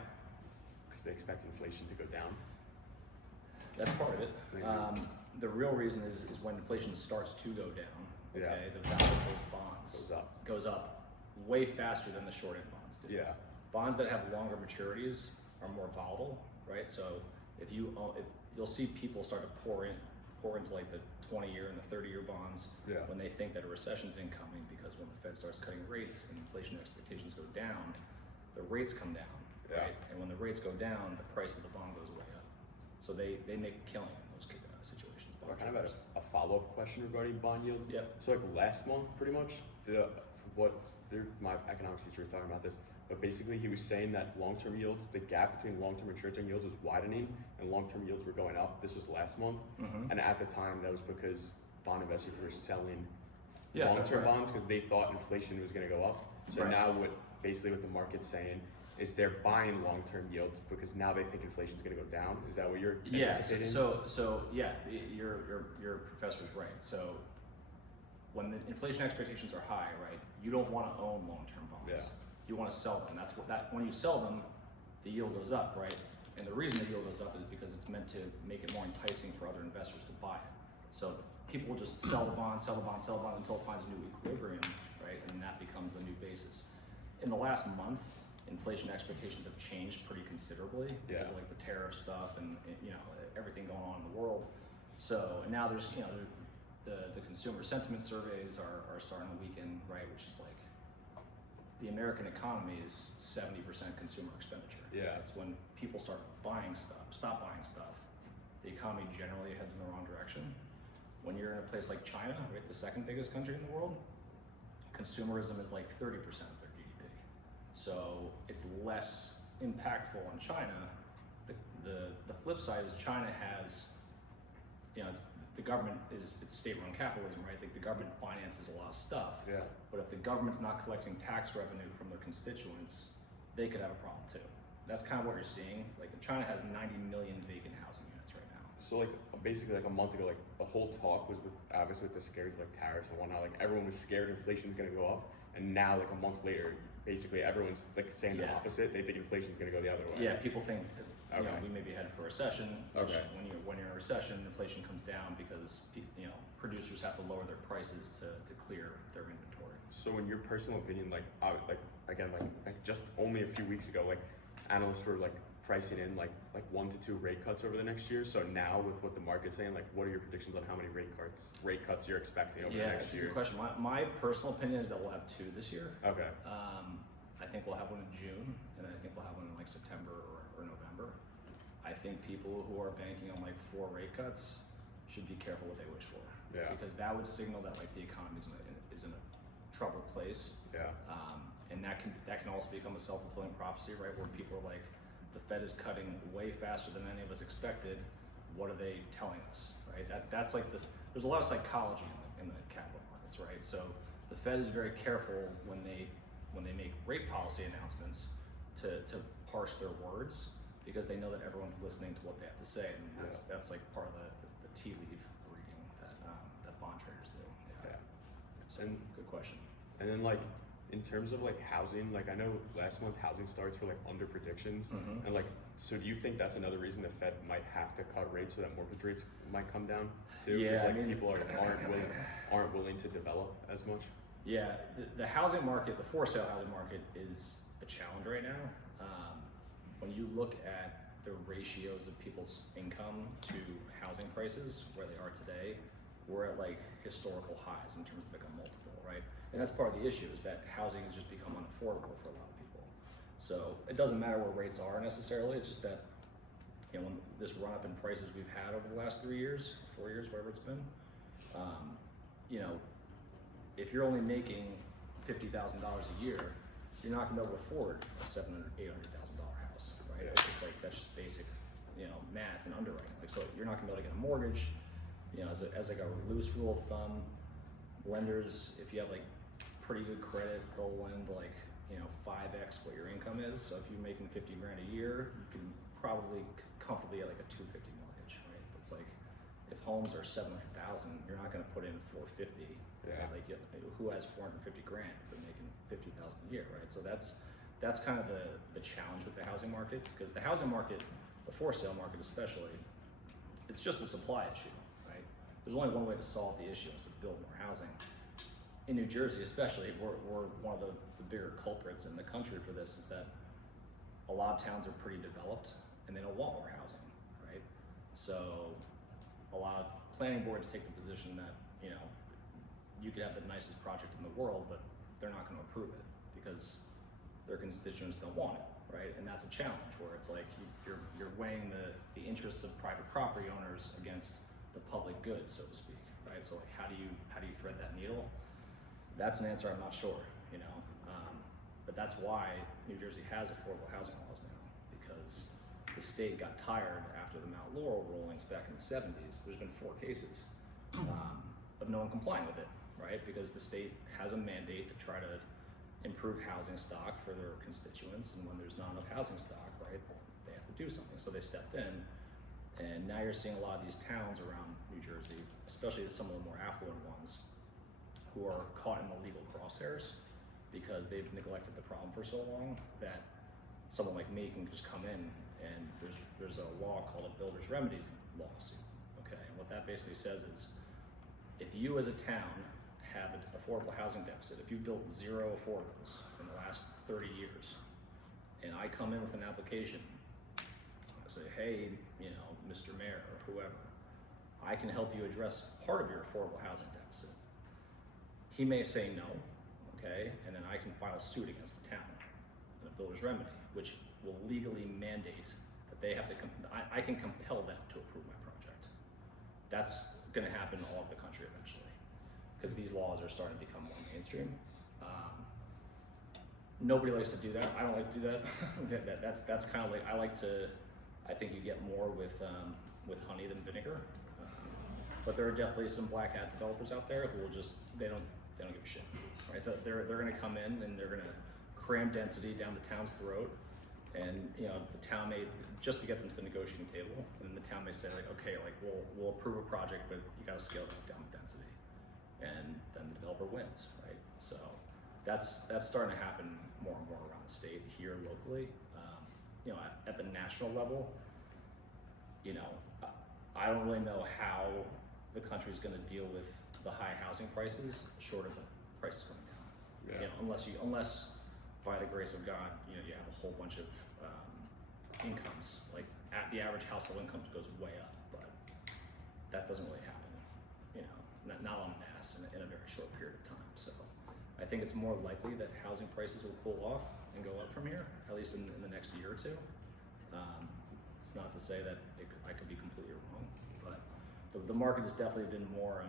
Because they expect inflation to go down. That's part of it. Maybe. The real reason is when inflation starts to go down. Okay, Yeah. the value of those bonds Goes up. goes up way faster than the short end bonds do. Yeah. Bonds that have longer maturities are more volatile, right? So if you'll see people start to pour into like the 20-year and the 30-year bonds Yeah. when they think that a recession's incoming, because when the Fed starts cutting rates and inflation expectations go down, the rates come down, Yeah. right? And when the rates go down, the price of the bond goes way up. So they make a killing in those situations. I kind of had a follow-up question regarding bond yields. Yep. So like last month, pretty much, my economics teacher was talking about this, but basically he was saying that long-term yields, the gap between long-term and short-term yields was widening, and long-term yields were going up. This was last month, and at the time that was because bond investors were selling long-term bonds because they thought inflation was going to go up. So now what the market's saying is they're buying long-term yields because now they think inflation's going to go down. Is that what you're anticipating? So yeah, your professor's right. So when the inflation expectations are high, right, you don't want to own long-term bonds. Yeah. You want to sell them. When you sell them, the yield goes up, right? And the reason the yield goes up is because it's meant to make it more enticing for other investors to buy it. So people will just sell the bond until it finds a new equilibrium, right? And that becomes the new basis. In the last month, inflation expectations have changed pretty considerably because of like the tariff stuff and everything going on in the world. So and now there's the consumer sentiment surveys are starting to weaken, right? Which is like the American economy is 70% consumer expenditure. Yeah. That's when people stop buying stuff, the economy generally heads in the wrong direction. When you're in a place like China, right, the second biggest country in the world, consumerism is like 30% of their GDP. So it's less impactful on China. The flip side is China has, the government it's state-run capitalism, right? The government finances a lot of stuff. Yeah. But if the government's not collecting tax revenue from their constituents, they could have a problem too. That's kind of what you're seeing. Like China has 90 million vacant housing units right now. So like basically like a month ago, like the whole talk was with obviously with the scares of like tariffs and whatnot. Like everyone was scared inflation's gonna go up, and now like a month later, basically everyone's like saying the opposite. They think inflation's gonna go the other way. Yeah, people think you know, Okay. we may be headed for a recession. Which Okay. when you're in a recession, inflation comes down because producers have to lower their prices to clear their inventory. So in your personal opinion, like just only a few weeks ago, like analysts were like pricing in like 1 to 2 rate cuts over the next year. So now with what the market's saying, like what are your predictions on how many rate cuts you're expecting over the Yeah, next it's a year? good question. My personal opinion is that we'll have 2 this year. Okay. I think we'll have one in June, and then I think we'll have one in like September or November. I think people who are banking on like 4 rate cuts should be careful what they wish for. Yeah. Because that would signal that like the economy is in a troubled place. Yeah. And that can also become a self-fulfilling prophecy, right? Where people are like, the Fed is cutting way faster than any of us expected. What are they telling us, right? That's like there's a lot of psychology in the capital markets, right? So the Fed is very careful when they make rate policy announcements to parse their words, because they know that everyone's listening to what they have to say, and that's like part of the tea leaf reading that bond traders do. Yeah. So And- good question. And then like in terms of like housing, like I know last month housing starts were like under predictions, Mhm. and like so do you think that's another reason the Fed might have to cut rates so that mortgage rates might come down too? Yeah, I like mean- people aren't willing to develop as much. Yeah, the housing market, the for sale housing market is a challenge right now. When you look at the ratios of people's income to housing prices, where they are today, we're at like historical highs in terms of like a multiple, right? And that's part of the issue, is that housing has just become unaffordable for a lot of people. So it doesn't matter where rates are necessarily, it's just that, when this run up in prices we've had over the last 3 years, 4 years, whatever it's been, if you're only making $50,000 a year, you're not gonna be able to afford a $700,000, $800,000 house, right? It's just like, that's just basic, math and underwriting. Like, so you're not gonna be able to get a mortgage. As like a loose rule of thumb, lenders, if you have like pretty good credit, they'll lend like 5x what your income is. So if you're making 50 grand a year, you can probably comfortably get like a 250 mortgage, right? It's like, if homes are 700,000, you're not gonna put in 450. Yeah. Right? Like, who has 450 grand if they're making 50,000 a year, right? So that's kind of the challenge with the housing market, because the housing market, the for sale market especially, it's just a supply issue, right? There's only one way to solve the issue, is to build more housing. In New Jersey especially, we're one of the bigger culprits in the country for this, is that a lot of towns are pretty developed and they don't want more housing, right? So a lot of planning boards take the position that, you could have the nicest project in the world, but they're not gonna approve it because their constituents don't want it, right? And that's a challenge, where it's like you're weighing the interests of private property owners against the public good, so to speak, right? So like, how do you thread that needle? That's an answer I'm not sure, but that's why New Jersey has affordable housing laws now, because the state got tired after the Mount Laurel rulings back in the 70s. There's been 4 cases of no one complying with it, right? Because the state has a mandate to try to improve housing stock for their constituents, and when there's not enough housing stock, right, they have to do something. So they stepped in, and now you're seeing a lot of these towns around New Jersey, especially some of the more affluent ones, who are caught in the legal crosshairs because they've neglected the problem for so long that someone like me can just come in, and there's a law called a builder's remedy lawsuit, okay? And what that basically says is, if you as a town have an affordable housing deficit, if you built 0 affordables in the last 30 years, and I come in with an application, I say, hey, Mr. Mayor or whoever, I can help you address part of your affordable housing deficit. He may say no, okay, and then I can file suit against the town in a builder's remedy, which will legally mandate that they have to, I can compel them to approve my project. That's gonna happen all over the country eventually, because these laws are starting to become more mainstream. Nobody likes to do that. I don't like to do that. That's kind of like, I think you get more with honey than vinegar. But there are definitely some black hat developers out there who will just, they don't give a shit, right? They're gonna come in and they're gonna cram density down the town's throat. And, you know, the town may, just to get them to the negotiating table, and the town may say like, okay, like we'll approve a project, but you gotta scale down the density. And then the developer wins, right? So that's starting to happen more and more around the state, here locally. You know, at the national level, you know, I don't really know how the country's gonna deal with the high housing prices, short of the prices coming down. Yeah. You know, unless by the grace of God, you know, you have a whole bunch of incomes, like the average household income goes way up, but that doesn't really happen, you know, not en masse in a very short period of time. So I think it's more likely that housing prices will cool off and go up from here, at least in the next year or two. It's not to say that I could be completely wrong, but the market has definitely been more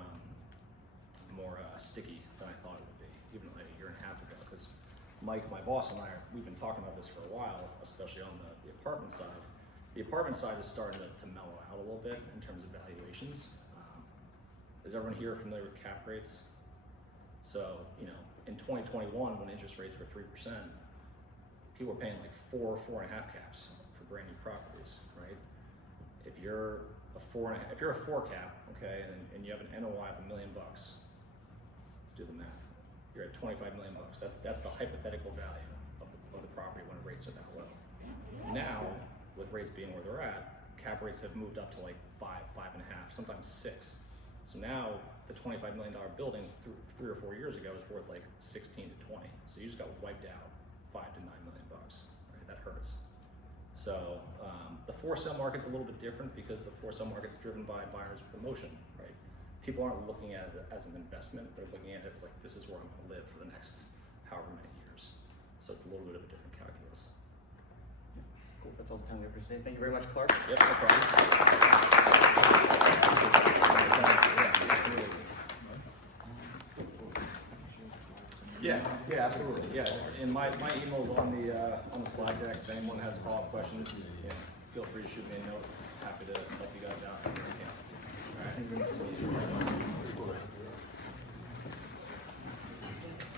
sticky than I thought it would be, even like a year and a half ago. Because Mike, my boss, and we've been talking about this for a while, especially on the apartment side. The apartment side is starting to mellow out a little bit in terms of valuations. Is everyone here familiar with cap rates? So, you know, in 2021, when interest rates were 3%, people were paying like 4.5 caps for brand new properties, right? If you're a 4 cap, okay, and you have an NOI of $1 million, let's do the math. You're at $25 million. That's the hypothetical value of the property when rates are that low. Now, with rates being where they're at, cap rates have moved up to like 5.5, sometimes 6. So now the $25 million building 3 or 4 years ago is worth like 16 to 20. So you just got wiped out $5 to $9 million, right? That hurts. So the for sale market's a little bit different because the for sale market's driven by buyers with emotion, right? People aren't looking at it as an investment. They're looking at it as like, this is where I'm gonna live for the next however many years. So it's a little bit of a different calculus. Cool. That's all the time we have for today. Thank you very much, Clark. Yep, no problem. Yeah, absolutely. Yeah, and my email's on the slide deck. If anyone has follow-up questions, yeah, feel free to shoot me a note. Happy to help you guys out.